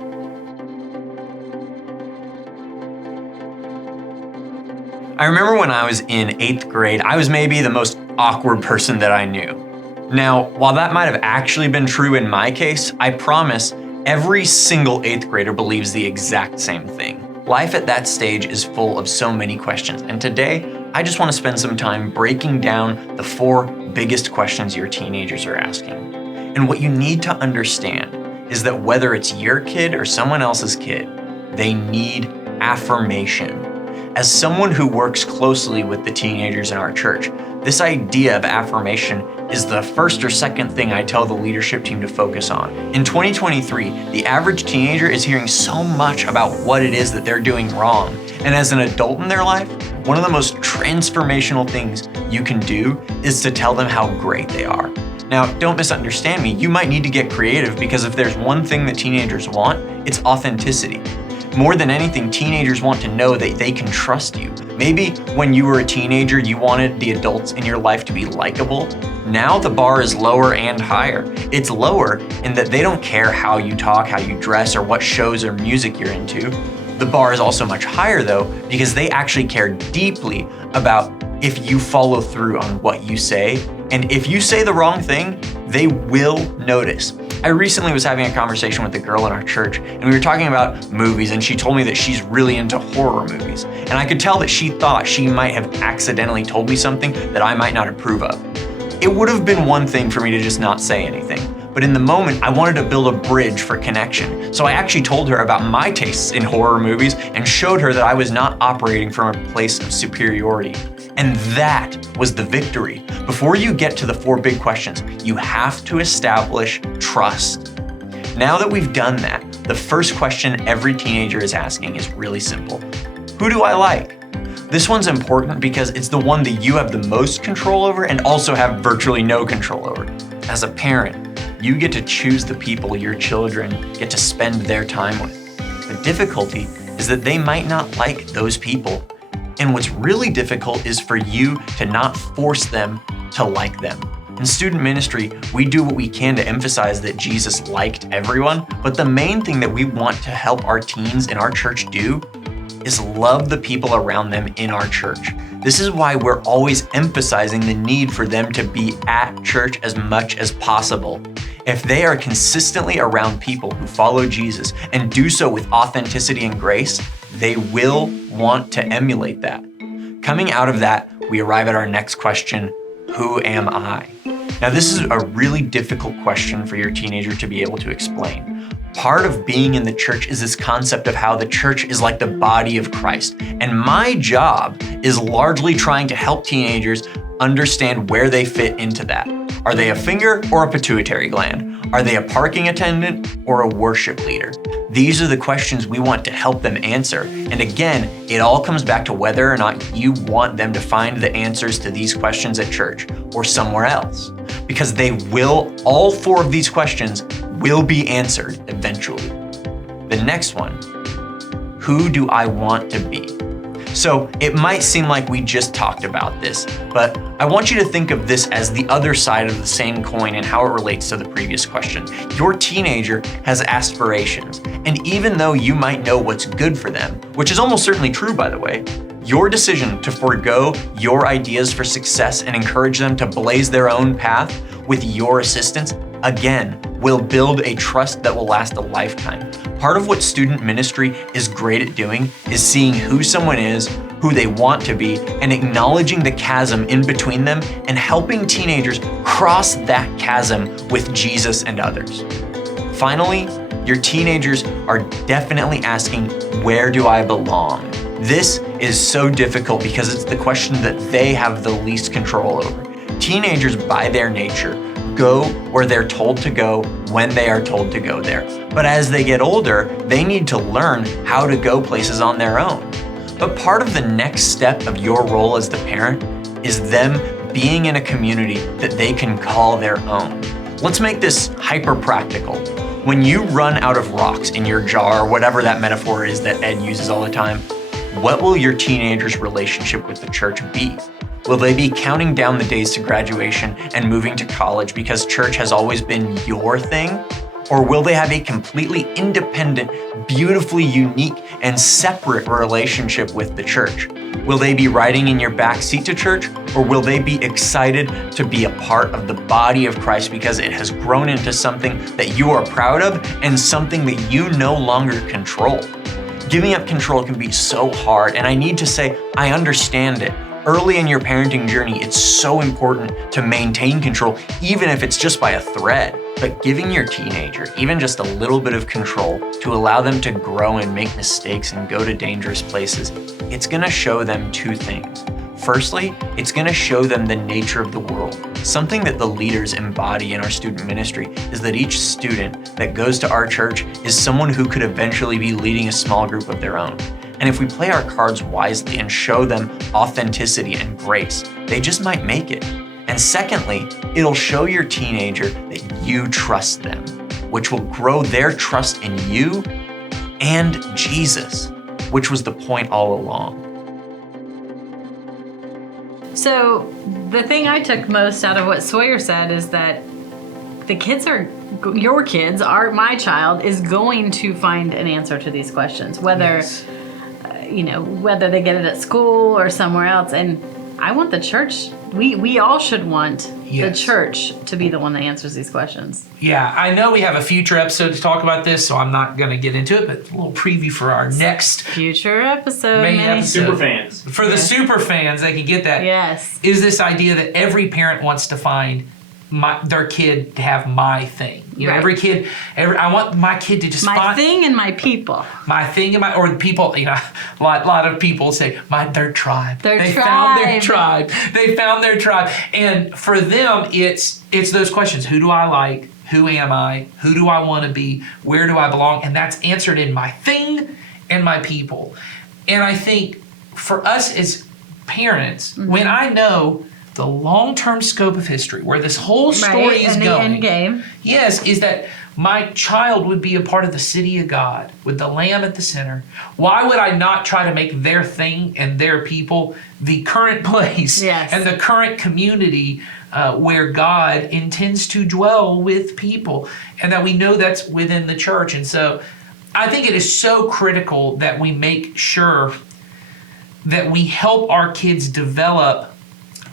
I remember when I was in 8th grade, I was maybe the most awkward person that I knew. Now, while that might have actually been true in my case, I promise every single 8th grader believes the exact same thing. Life at that stage is full of so many questions, and today, I just want to spend some time breaking down the 4 biggest questions your teenagers are asking. And what you need to understand is that whether it's your kid or someone else's kid, they need affirmation. As someone who works closely with the teenagers in our church, this idea of affirmation is the first or second thing I tell the leadership team to focus on. In 2023, the average teenager is hearing so much about what it is that they're doing wrong. And as an adult in their life, one of the most transformational things you can do is to tell them how great they are. Now, don't misunderstand me. You might need to get creative, because if there's one thing that teenagers want, it's authenticity. More than anything, teenagers want to know that they can trust you. Maybe when you were a teenager, you wanted the adults in your life to be likable. Now the bar is lower and higher. It's lower in that they don't care how you talk, how you dress, or what shows or music you're into. The bar is also much higher though, because they actually care deeply about if you follow through on what you say. And if you say the wrong thing, they will notice. I recently was having a conversation with a girl in our church, and we were talking about movies, and she told me that she's really into horror movies. And I could tell that she thought she might have accidentally told me something that I might not approve of. It would have been one thing for me to just not say anything, but in the moment, I wanted to build a bridge for connection. So I actually told her about my tastes in horror movies and showed her that I was not operating from a place of superiority. And that was the victory. Before you get to the 4 big questions, you have to establish trust. Now that we've done that, the first question every teenager is asking is really simple. Who do I like? This one's important because it's the one that you have the most control over and also have virtually no control over. As a parent, you get to choose the people your children get to spend their time with. The difficulty is that they might not like those people. And what's really difficult is for you to not force them to like them. In student ministry, we do what we can to emphasize that Jesus liked everyone, but the main thing that we want to help our teens in our church do is love the people around them in our church. This is why we're always emphasizing the need for them to be at church as much as possible. If they are consistently around people who follow Jesus and do so with authenticity and grace, they will want to emulate that. Coming out of that, we arrive at our next question, who am I? Now, this is a really difficult question for your teenager to be able to explain. Part of being in the church is this concept of how the church is like the body of Christ. And my job is largely trying to help teenagers understand where they fit into that. Are they a finger or a pituitary gland? Are they a parking attendant or a worship leader? These are the questions we want to help them answer. And again, it all comes back to whether or not you want them to find the answers to these questions at church or somewhere else. Because all 4 of these questions will be answered eventually. The next one, who do I want to be? So it might seem like we just talked about this, but I want you to think of this as the other side of the same coin and how it relates to the previous question. Your teenager has aspirations, and even though you might know what's good for them, which is almost certainly true, by the way, your decision to forego your ideas for success and encourage them to blaze their own path with your assistance, again, will build a trust that will last a lifetime. Part of what student ministry is great at doing is seeing who someone is, who they want to be, and acknowledging the chasm in between them and helping teenagers cross that chasm with Jesus and others. Finally, your teenagers are definitely asking, where do I belong? This is so difficult because it's the question that they have the least control over. Teenagers, by their nature, go where they're told to go when they are told to go there. But as they get older, they need to learn how to go places on their own. But part of the next step of your role as the parent is them being in a community that they can call their own. Let's make this hyper practical. When you run out of rocks in your jar, or whatever that metaphor is that Ed uses all the time, what will your teenager's relationship with the church be? Will they be counting down the days to graduation and moving to college because church has always been your thing? Or will they have a completely independent, beautifully unique, and separate relationship with the church? Will they be riding in your back seat to church? Or will they be excited to be a part of the body of Christ because it has grown into something that you are proud of and something that you no longer control? Giving up control can be so hard, and I need to say, I understand it. Early in your parenting journey, it's so important to maintain control, even if it's just by a thread. But giving your teenager even just a little bit of control to allow them to grow and make mistakes and go to dangerous places, it's gonna show them 2 things. Firstly, it's gonna show them the nature of the world. Something that the leaders embody in our student ministry is that each student that goes to our church is someone who could eventually be leading a small group of their own. And if we play our cards wisely and show them authenticity and grace, they just might make it. And secondly, it'll show your teenager that you trust them, which will grow their trust in you and Jesus, which was the point all along. So the thing I took most out of what Sawyer said is that my child is going to find an answer to these questions, whether whether they get it at school or somewhere else. And I want the church, we all should want the church to be the one that answers these questions. Yeah, I know we have a future episode to talk about this, so I'm not going to get into it, but a little preview for our next future episode. Main episode. Super fans. For the super fans, they can get that. Yes. Is this idea that every parent wants to find their kid to have my thing. Right. I want my kid to just my find thing and my people. My thing and or the people, a lot of people say their tribe. They found their tribe. They found their tribe. And for them, it's those questions. Who do I like? Who am I? Who do I want to be? Where do I belong? And that's answered in my thing and my people. And I think for us as parents, when I know the long-term scope of history, where this whole story is and going. The end game. Yes, is that my child would be a part of the city of God with the Lamb at the center. Why would I not try to make their thing and their people the current place and the current community where God intends to dwell with people, and that we know that's within the church? And so I think it is so critical that we make sure that we help our kids develop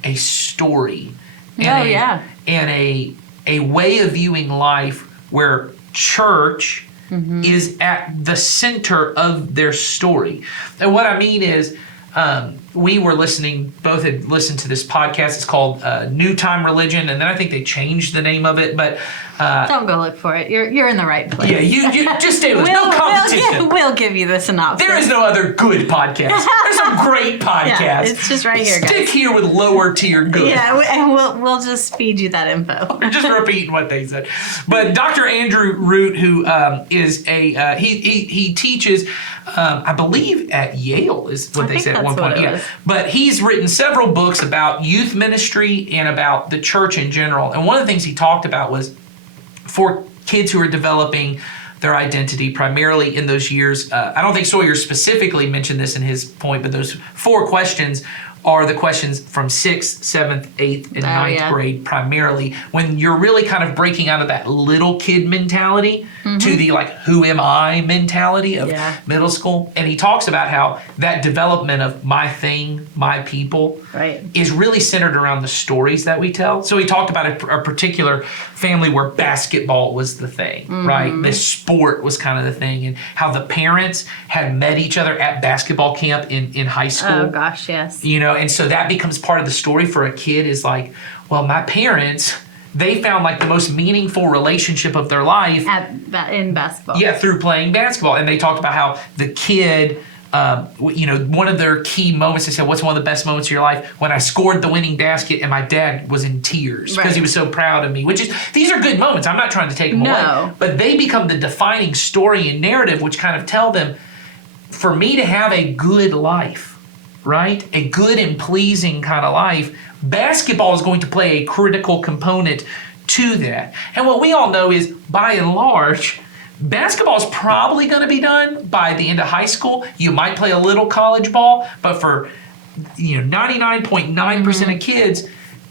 a story and a way of viewing life where church is at the center of their story. And what I mean is, we were both had listened to this podcast. It's called New Time Religion, and then I think they changed the name of it. But Don't go look for it. You're in the right place. yeah, you just stay with no competition. We'll give you the synopsis. There is no other good podcast. There's some great podcasts. Yeah, it's just right here, guys. Stick here with lower tier good. Yeah, and we'll just feed you that info. We're just repeating what they said. But Dr. Andrew Root, who is he teaches, I believe at Yale is what they said at one point. Yeah. But he's written several books about youth ministry and about the church in general. And one of the things he talked about was for kids who are developing their identity primarily in those years. I don't think Sawyer specifically mentioned this in his point, but those 4 questions are the questions from 6th, 7th, 8th, and 9th grade primarily, when you're really kind of breaking out of that little kid mentality to the like, who am I mentality of middle school. And he talks about how that development of my thing, my people is really centered around the stories that we tell. So he talked about a particular family where basketball was the thing, right? This sport was kind of the thing, and how the parents had met each other at basketball camp in high school. Oh gosh, yes. You know, and so that becomes part of the story for a kid is like, well, my parents, they found like the most meaningful relationship of their life in basketball. Yeah, through playing basketball. And they talked about how the kid, one of their key moments, they said, what's one of the best moments of your life? When I scored the winning basket and my dad was in tears because he was so proud of me, these are good moments. I'm not trying to take them away. But they become the defining story and narrative, which kind of tell them, for me to have a good life, right? A good and pleasing kind of life, basketball is going to play a critical component to that. And what we all know is, by and large, basketball is probably going to be done by the end of high school. You might play a little college ball, but for 99.9% of kids,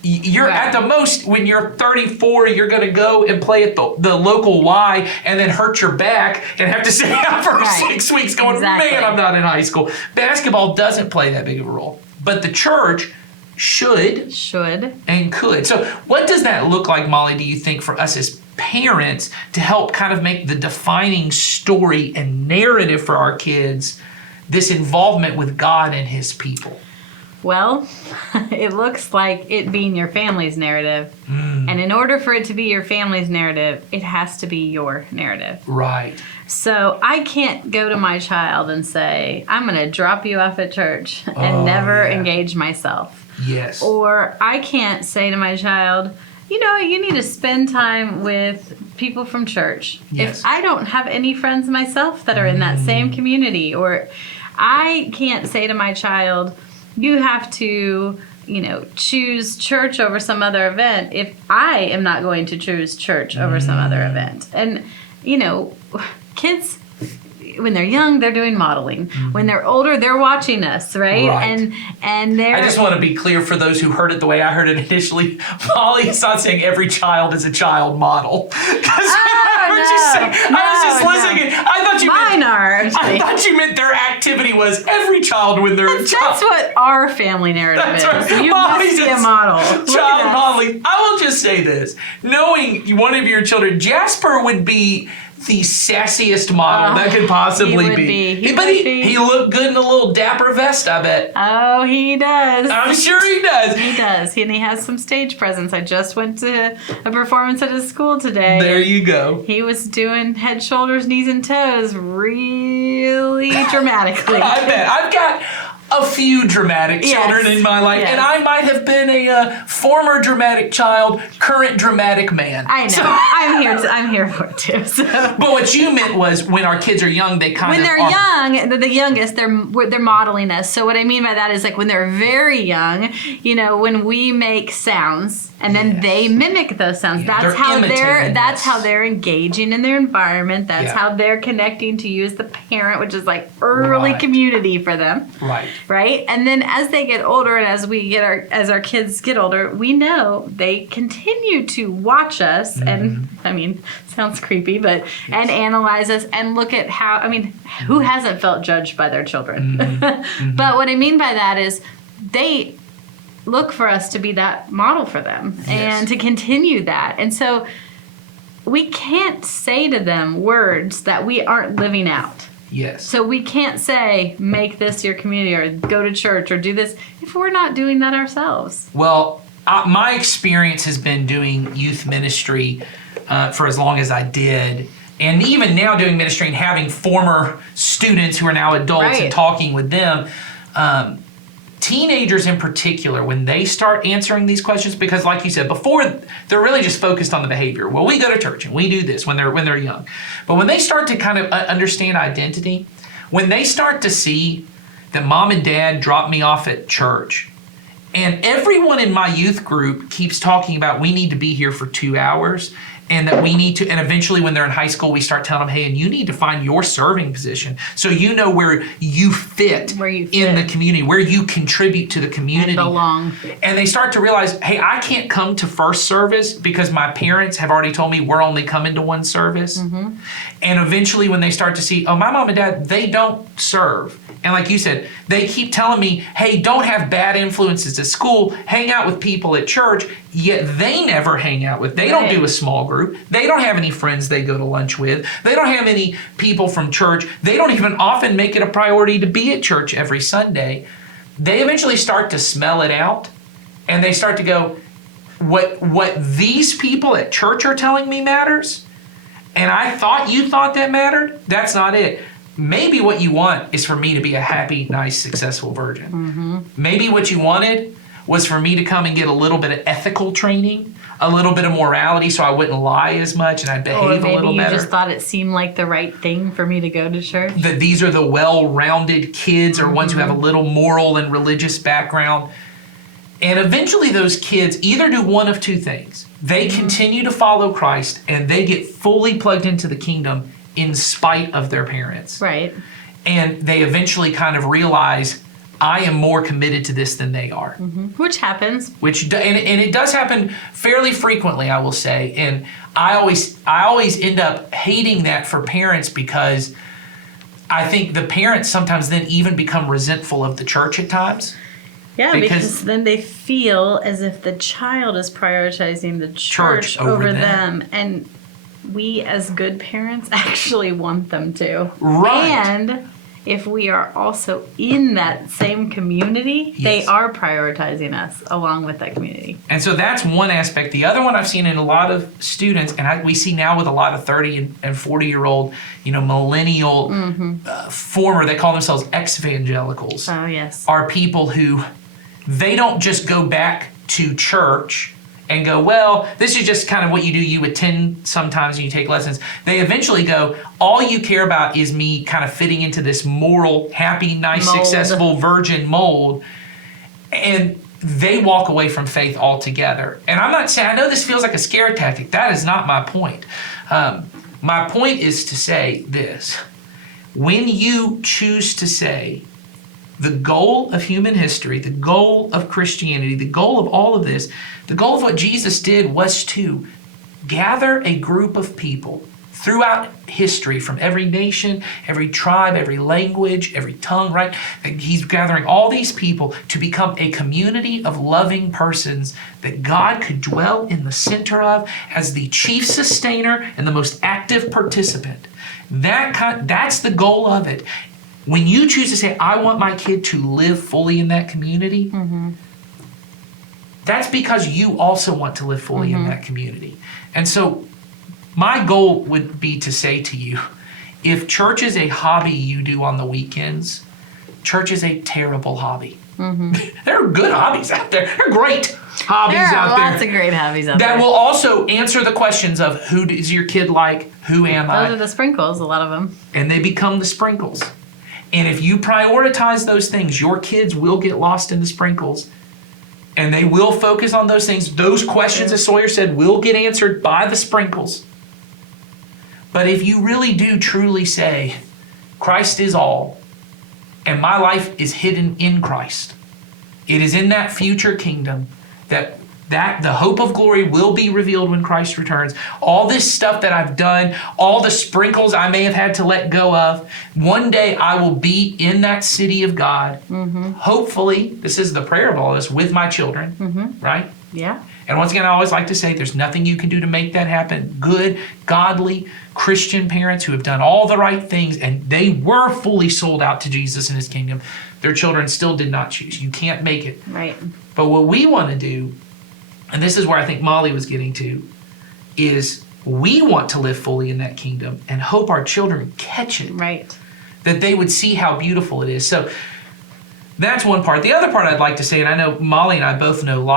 you're at the most, when you're 34, you're going to go and play at the local Y and then hurt your back and have to sit out for 6 weeks going, man, I'm not in high school. Basketball doesn't play that big of a role. But the church should and could. So what does that look like, Molly, do you think, for us as parents to help kind of make the defining story and narrative for our kids, this involvement with God and his people? Well, it looks like it being your family's narrative. And in order for it to be your family's narrative, it has to be your narrative. Right. So I can't go to my child and say, I'm going to drop you off at church and never engage myself. Yes. Or I can't say to my child, you need to spend time with people from church. Yes. If I don't have any friends myself that are in that same community, or I can't say to my child, you have to, choose church over some other event if I am not going to choose church over some other event. And, kids, when they're young, they're doing modeling. When they're older, they're watching us, right? And they're... I just want to be clear for those who heard it the way I heard it initially. Molly is not saying every child is a child model. I was just listening. I thought you meant their activity was every child when they're a child. That's what our family narrative is. Right. You must be a model. Child modeling. I will just say this. Knowing one of your children, Jasper would be the sassiest model that could possibly be. He looked good in a little dapper vest, I bet. Oh, he does. I'm sure he does. He does. And he has some stage presence. I just went to a performance at his school today. There you go. He was doing head, shoulders, knees, and toes really dramatically. I bet. I've got a few dramatic children in my life, and I might have been a former dramatic child, current dramatic man. I know. So, I'm here for it too. So. But what you meant was when our kids are young, they kind of when they're young, the youngest, they're modeling us. So what I mean by that is like when they're very young, when we make sounds and then they mimic those sounds. That's how they're engaging in their environment. That's how they're connecting to you as the parent, which is like early community for them. Right? And then as they get older and as our kids get older, we know they continue to watch us and sounds creepy, but and analyze us and look at who hasn't felt judged by their children? But what I mean by that is they look for us to be that model for them and to continue that. And so we can't say to them words that we aren't living out. Yes. So we can't say, make this your community or go to church or do this if we're not doing that ourselves. Well, my experience has been doing youth ministry for as long as I did. And even now doing ministry and having former students who are now adults Right. and talking with them. Teenagers in particular, when they start answering these questions, because like you said before, they're really just focused on the behavior. Well, we go to church and we do this when they're young. But when they start to kind of understand identity, when they start to see that mom and dad dropped me off at church, and everyone in my youth group keeps talking about we need to be here for 2 hours, and that we need to, and eventually when they're in high school, we start telling them, hey, and you need to find your serving position so you know where you fit, in the community, where you contribute to the community. And belong. And they start to realize, hey, I can't come to first service because my parents have already told me we're only coming to one service. And eventually when they start to see, oh, my mom and dad, they don't serve. And like you said, they keep telling me, hey, don't have bad influences at school, hang out with people at church, yet they never hang out with, they don't do a small group, they don't have any friends they go to lunch with, they don't have any people from church, they don't even often make it a priority to be at church every Sunday. They eventually start to smell it out, and they start to go, what these people at church are telling me matters, and I thought you thought that mattered, that's not it. Maybe what you want is for me to be a happy, nice, successful virgin. Maybe what you wanted was for me to come and get a little bit of ethical training, a little bit of morality so I wouldn't lie as much and I'd behave a little better. Or maybe you just thought it seemed like the right thing for me to go to church. That these are the well-rounded kids or ones who have a little moral and religious background. And eventually those kids either do one of two things. They continue to follow Christ and they get fully plugged into the kingdom in spite of their parents. Right. And they eventually kind of realize, I am more committed to this than they are. Which happens. And it does happen fairly frequently, I will say. And I always end up hating that for parents because I think the parents sometimes then even become resentful of the church at times. Yeah, because then they feel as if the child is prioritizing the church over them. And we as good parents actually want them to. Right. And if we are also in that same community, they are prioritizing us along with that community. And so that's one aspect. The other one I've seen in a lot of students, and we see now with a lot of 30 and 40-year-old, millennial, former, they call themselves ex-evangelicals. Oh, yes. Are people who, they don't just go back to church and go, well, this is just kind of what you do. You attend sometimes and you take lessons. They eventually go, all you care about is me kind of fitting into this moral, happy, nice, successful virgin mold. And they walk away from faith altogether. And I'm not saying, I know this feels like a scare tactic. That is not my point. My point is to say this. When you choose to say, the goal of human history, the goal of Christianity, the goal of all of this, the goal of what Jesus did was to gather a group of people throughout history from every nation, every tribe, every language, every tongue, right? He's gathering all these people to become a community of loving persons that God could dwell in the center of as the chief sustainer and the most active participant. That's the goal of it. When you choose to say, I want my kid to live fully in that community, that's because you also want to live fully in that community. And so my goal would be to say to you, if church is a hobby you do on the weekends, church is a terrible hobby. There are good hobbies out there. There are great hobbies out there. There are lots of great hobbies out there. That will also answer the questions of who is your kid like, who am I? Those are the sprinkles, a lot of them. And they become the sprinkles. And if you prioritize those things, your kids will get lost in the sprinkles. And they will focus on those things. Those questions, as Sawyer said, will get answered by the sprinkles. But if you really do truly say, Christ is all, and my life is hidden in Christ, it is in that future kingdom that the hope of glory will be revealed when Christ returns. All this stuff that I've done, all the sprinkles I may have had to let go of, one day I will be in that city of God. Hopefully, this is the prayer of all this, with my children, right? Yeah. And once again, I always like to say there's nothing you can do to make that happen. Good, godly, Christian parents who have done all the right things and they were fully sold out to Jesus and his kingdom, their children still did not choose. You can't make it. Right. But what we want to do, and this is where I think Molly was getting to, is we want to live fully in that kingdom and hope our children catch it. Right. That they would see how beautiful it is. So that's one part. The other part I'd like to say, and I know Molly and I both know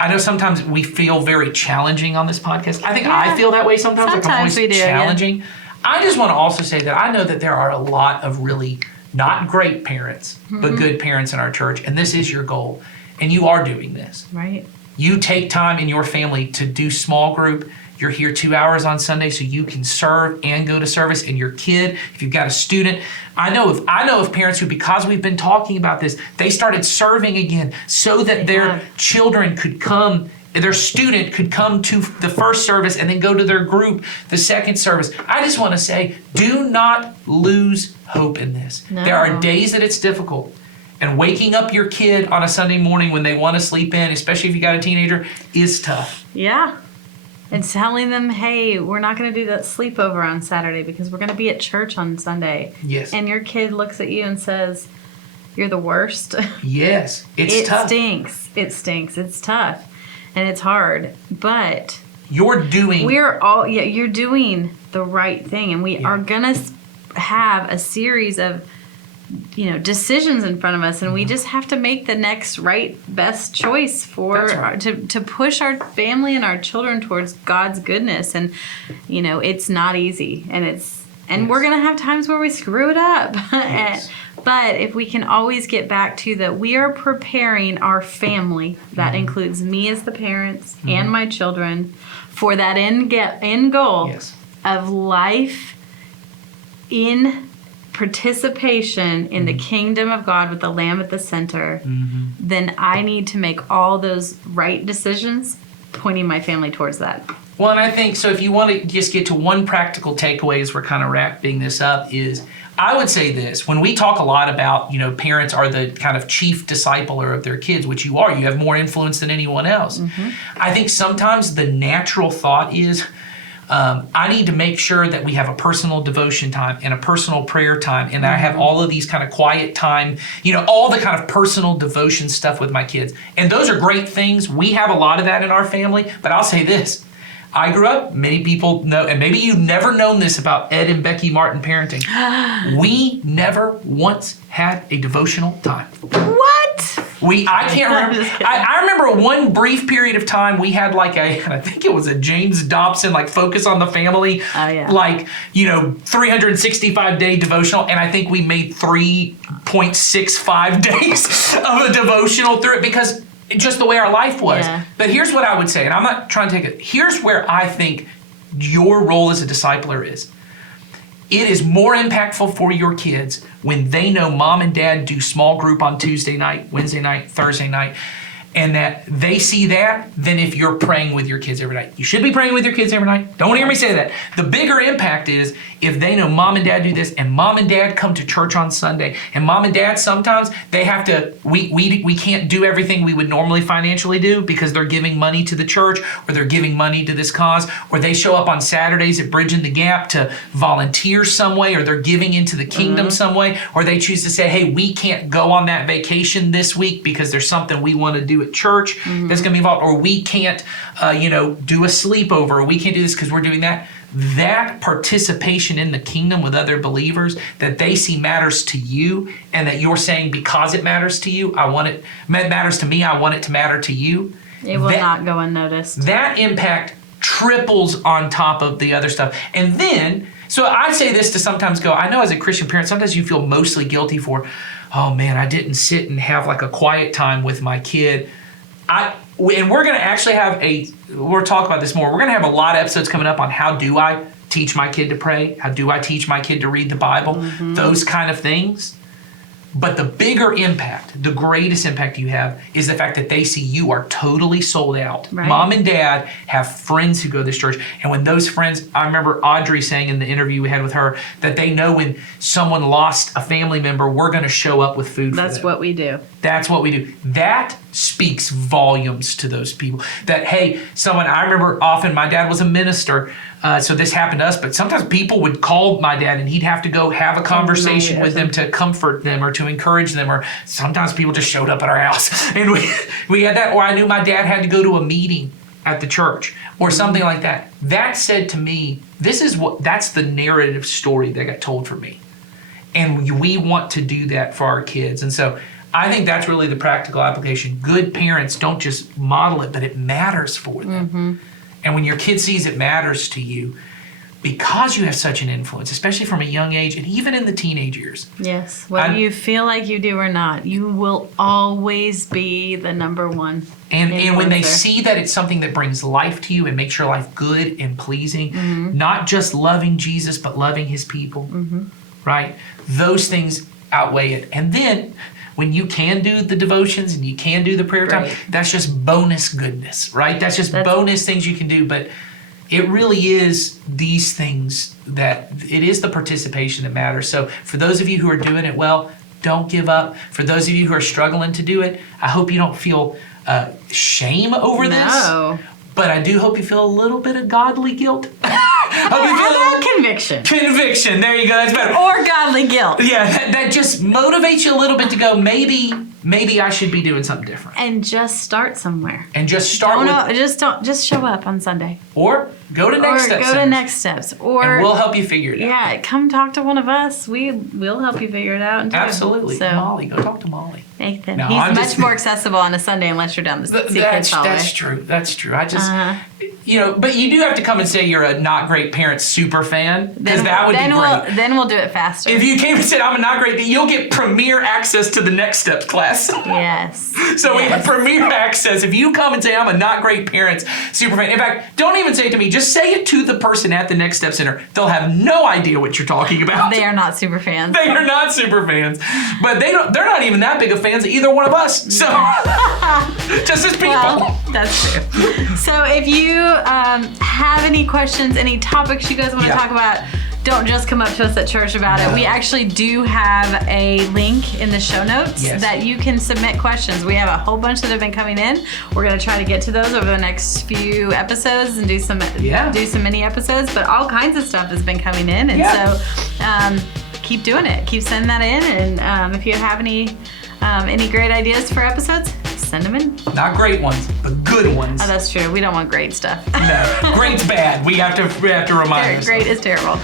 I know sometimes we feel very challenging on this podcast. I think I feel that way sometimes. Like I'm Sometimes always we do, challenging. I just want to also say that I know that there are a lot of really not great parents, but good parents in our church. And this is your goal. And you are doing this. Right. You take time in your family to do small group. You're here 2 hours on Sunday so you can serve and go to service. And your kid, if you've got a student, I know of parents who, because we've been talking about this, they started serving again so that their children could come, their student could come to the first service and then go to their group the second service. I just want to say, do not lose hope in this. No. There are days that it's difficult. And waking up your kid on a Sunday morning when they want to sleep in, especially if you got a teenager, is tough. Yeah. And telling them, hey, we're not going to do that sleepover on Saturday because we're going to be at church on Sunday. Yes. And your kid looks at you and says, you're the worst. Yes. It's tough. It stinks. It's tough. And it's hard. But You're doing you're doing the right thing. And we are going to have a series of decisions in front of us, and we just have to make the next best choice for to push our family and our children towards God's goodness. And it's not easy, and we're gonna have times where we screw it up. Yes. But if we can always get back to that, we are preparing our family, that includes me as the parents and my children, for that end goal of life in participation in the kingdom of God with the Lamb at the center, then I need to make all those right decisions pointing my family towards that. Well, and I think, so if you want to just get to one practical takeaway as we're kind of wrapping this up, is I would say this. When we talk a lot about, parents are the kind of chief discipler of their kids, which you are. You have more influence than anyone else. I think sometimes the natural thought is, I need to make sure that we have a personal devotion time and a personal prayer time, and that I have all of these kind of quiet time, all the kind of personal devotion stuff with my kids. And those are great things. We have a lot of that in our family, but I'll say this. I grew up, many people know, and maybe you've never known this about Ed and Becky Martin parenting. We never once had a devotional time. What? I can't remember. I remember one brief period of time we had I think it was a James Dobson, Focus on the Family, 365-day devotional. And I think we made 3.65 days of a devotional through it because just the way our life was. Yeah. But here's what I would say, and I'm not trying to take it. Here's where I think your role as a discipler is. It is more impactful for your kids when they know mom and dad do small group on Tuesday night, Wednesday night, Thursday night, and that they see that than if you're praying with your kids every night. You should be praying with your kids every night. Don't hear me say that. The bigger impact is if they know mom and dad do this, and mom and dad come to church on Sunday, and mom and dad sometimes they have to, we can't do everything we would normally financially do because they're giving money to the church, or they're giving money to this cause, or they show up on Saturdays at Bridging the Gap to volunteer some way, or they're giving into the kingdom some way, or they choose to say, hey, we can't go on that vacation this week because there's something we want to do at church that's going to be involved, or we can't, do a sleepover, or we can't do this because we're doing that. That participation in the kingdom with other believers that they see matters to you, and that you're saying because it matters to you, matters to me, I want it to matter to you. It will not go unnoticed. That impact triples on top of the other stuff. And then, so I say this to sometimes go, I know as a Christian parent, sometimes you feel mostly guilty for, oh man, I didn't sit and have a quiet time with my kid. And we're going to actually have we'll talk about this more. We're going to have a lot of episodes coming up on how do I teach my kid to pray? How do I teach my kid to read the Bible? Those kind of things. But the bigger impact, the greatest impact you have is the fact that they see you are totally sold out. Right. Mom and dad have friends who go to this church. And when those friends, I remember Audrey saying in the interview we had with her that they know when someone lost a family member, we're going to show up with food for them. That's what we do. That's what we do. That speaks volumes to those people. That, hey, I remember often my dad was a minister, so this happened to us, but sometimes people would call my dad and he'd have to go have a conversation with them to comfort them or to encourage them, or sometimes people just showed up at our house. And we had that, or I knew my dad had to go to a meeting at the church or something like that. That said to me, that's the narrative story that got told for me. And we want to do that for our kids. And so I think that's really the practical application. Good parents don't just model it, but it matters for them. And when your kid sees it matters to you, because you have such an influence, especially from a young age and even in the teenage years. Yes, whether you feel like you do or not, you will always be the number one. And when they see that it's something that brings life to you and makes your life good and pleasing, not just loving Jesus, but loving his people, right? Those things outweigh it. And then when you can do the devotions and you can do the prayer time, that's just bonus goodness, right? That's bonus things you can do. But it really is these things that it is the participation that matters. So for those of you who are doing it well, don't give up. For those of you who are struggling to do it, I hope you don't feel shame over this. But I do hope you feel a little bit of godly guilt. How about conviction? Conviction, there you go, that's better. Or godly guilt. Yeah, that just motivates you a little bit to go, maybe I should be doing something different. And just start somewhere. And just start just show up on Sunday. Or go to Next Steps. Or go to Next Steps. Or and we'll help you figure it out. Yeah, come talk to one of us. We'll help you figure it out. Absolutely. So, Molly, go talk to Molly. Nathan. No, he's much more accessible on a Sunday unless you're down the Secret Hallway. That's true. I just, but you do have to come and say you're a Not Great Parents super fan, because that would be great. Then we'll do it faster. If you came and said, I'm a Not Great, you'll get premier access to the Next Steps class. Yes. So we have premier access. If you come and say, I'm a Not Great Parents super fan. In fact, don't even say it to me. Just say it to the person at the Next Step Center. They'll have no idea what you're talking about. They are not super fans. They are not super fans. But they're not even that big of fans of either one of us. So, just as people. Well, that's true. So if you have any questions, any topics you guys want to talk about, don't just come up to us at church about it. We actually do have a link in the show notes that you can submit questions. We have a whole bunch that have been coming in. We're going to try to get to those over the next few episodes and do some mini episodes, but all kinds of stuff has been coming in. And so keep doing it. Keep sending that in. And if you have any great ideas for episodes, send them in. Not great ones, but good ones. Oh, that's true. We don't want great stuff. No, great's bad. We have to remind ourselves. Great is terrible.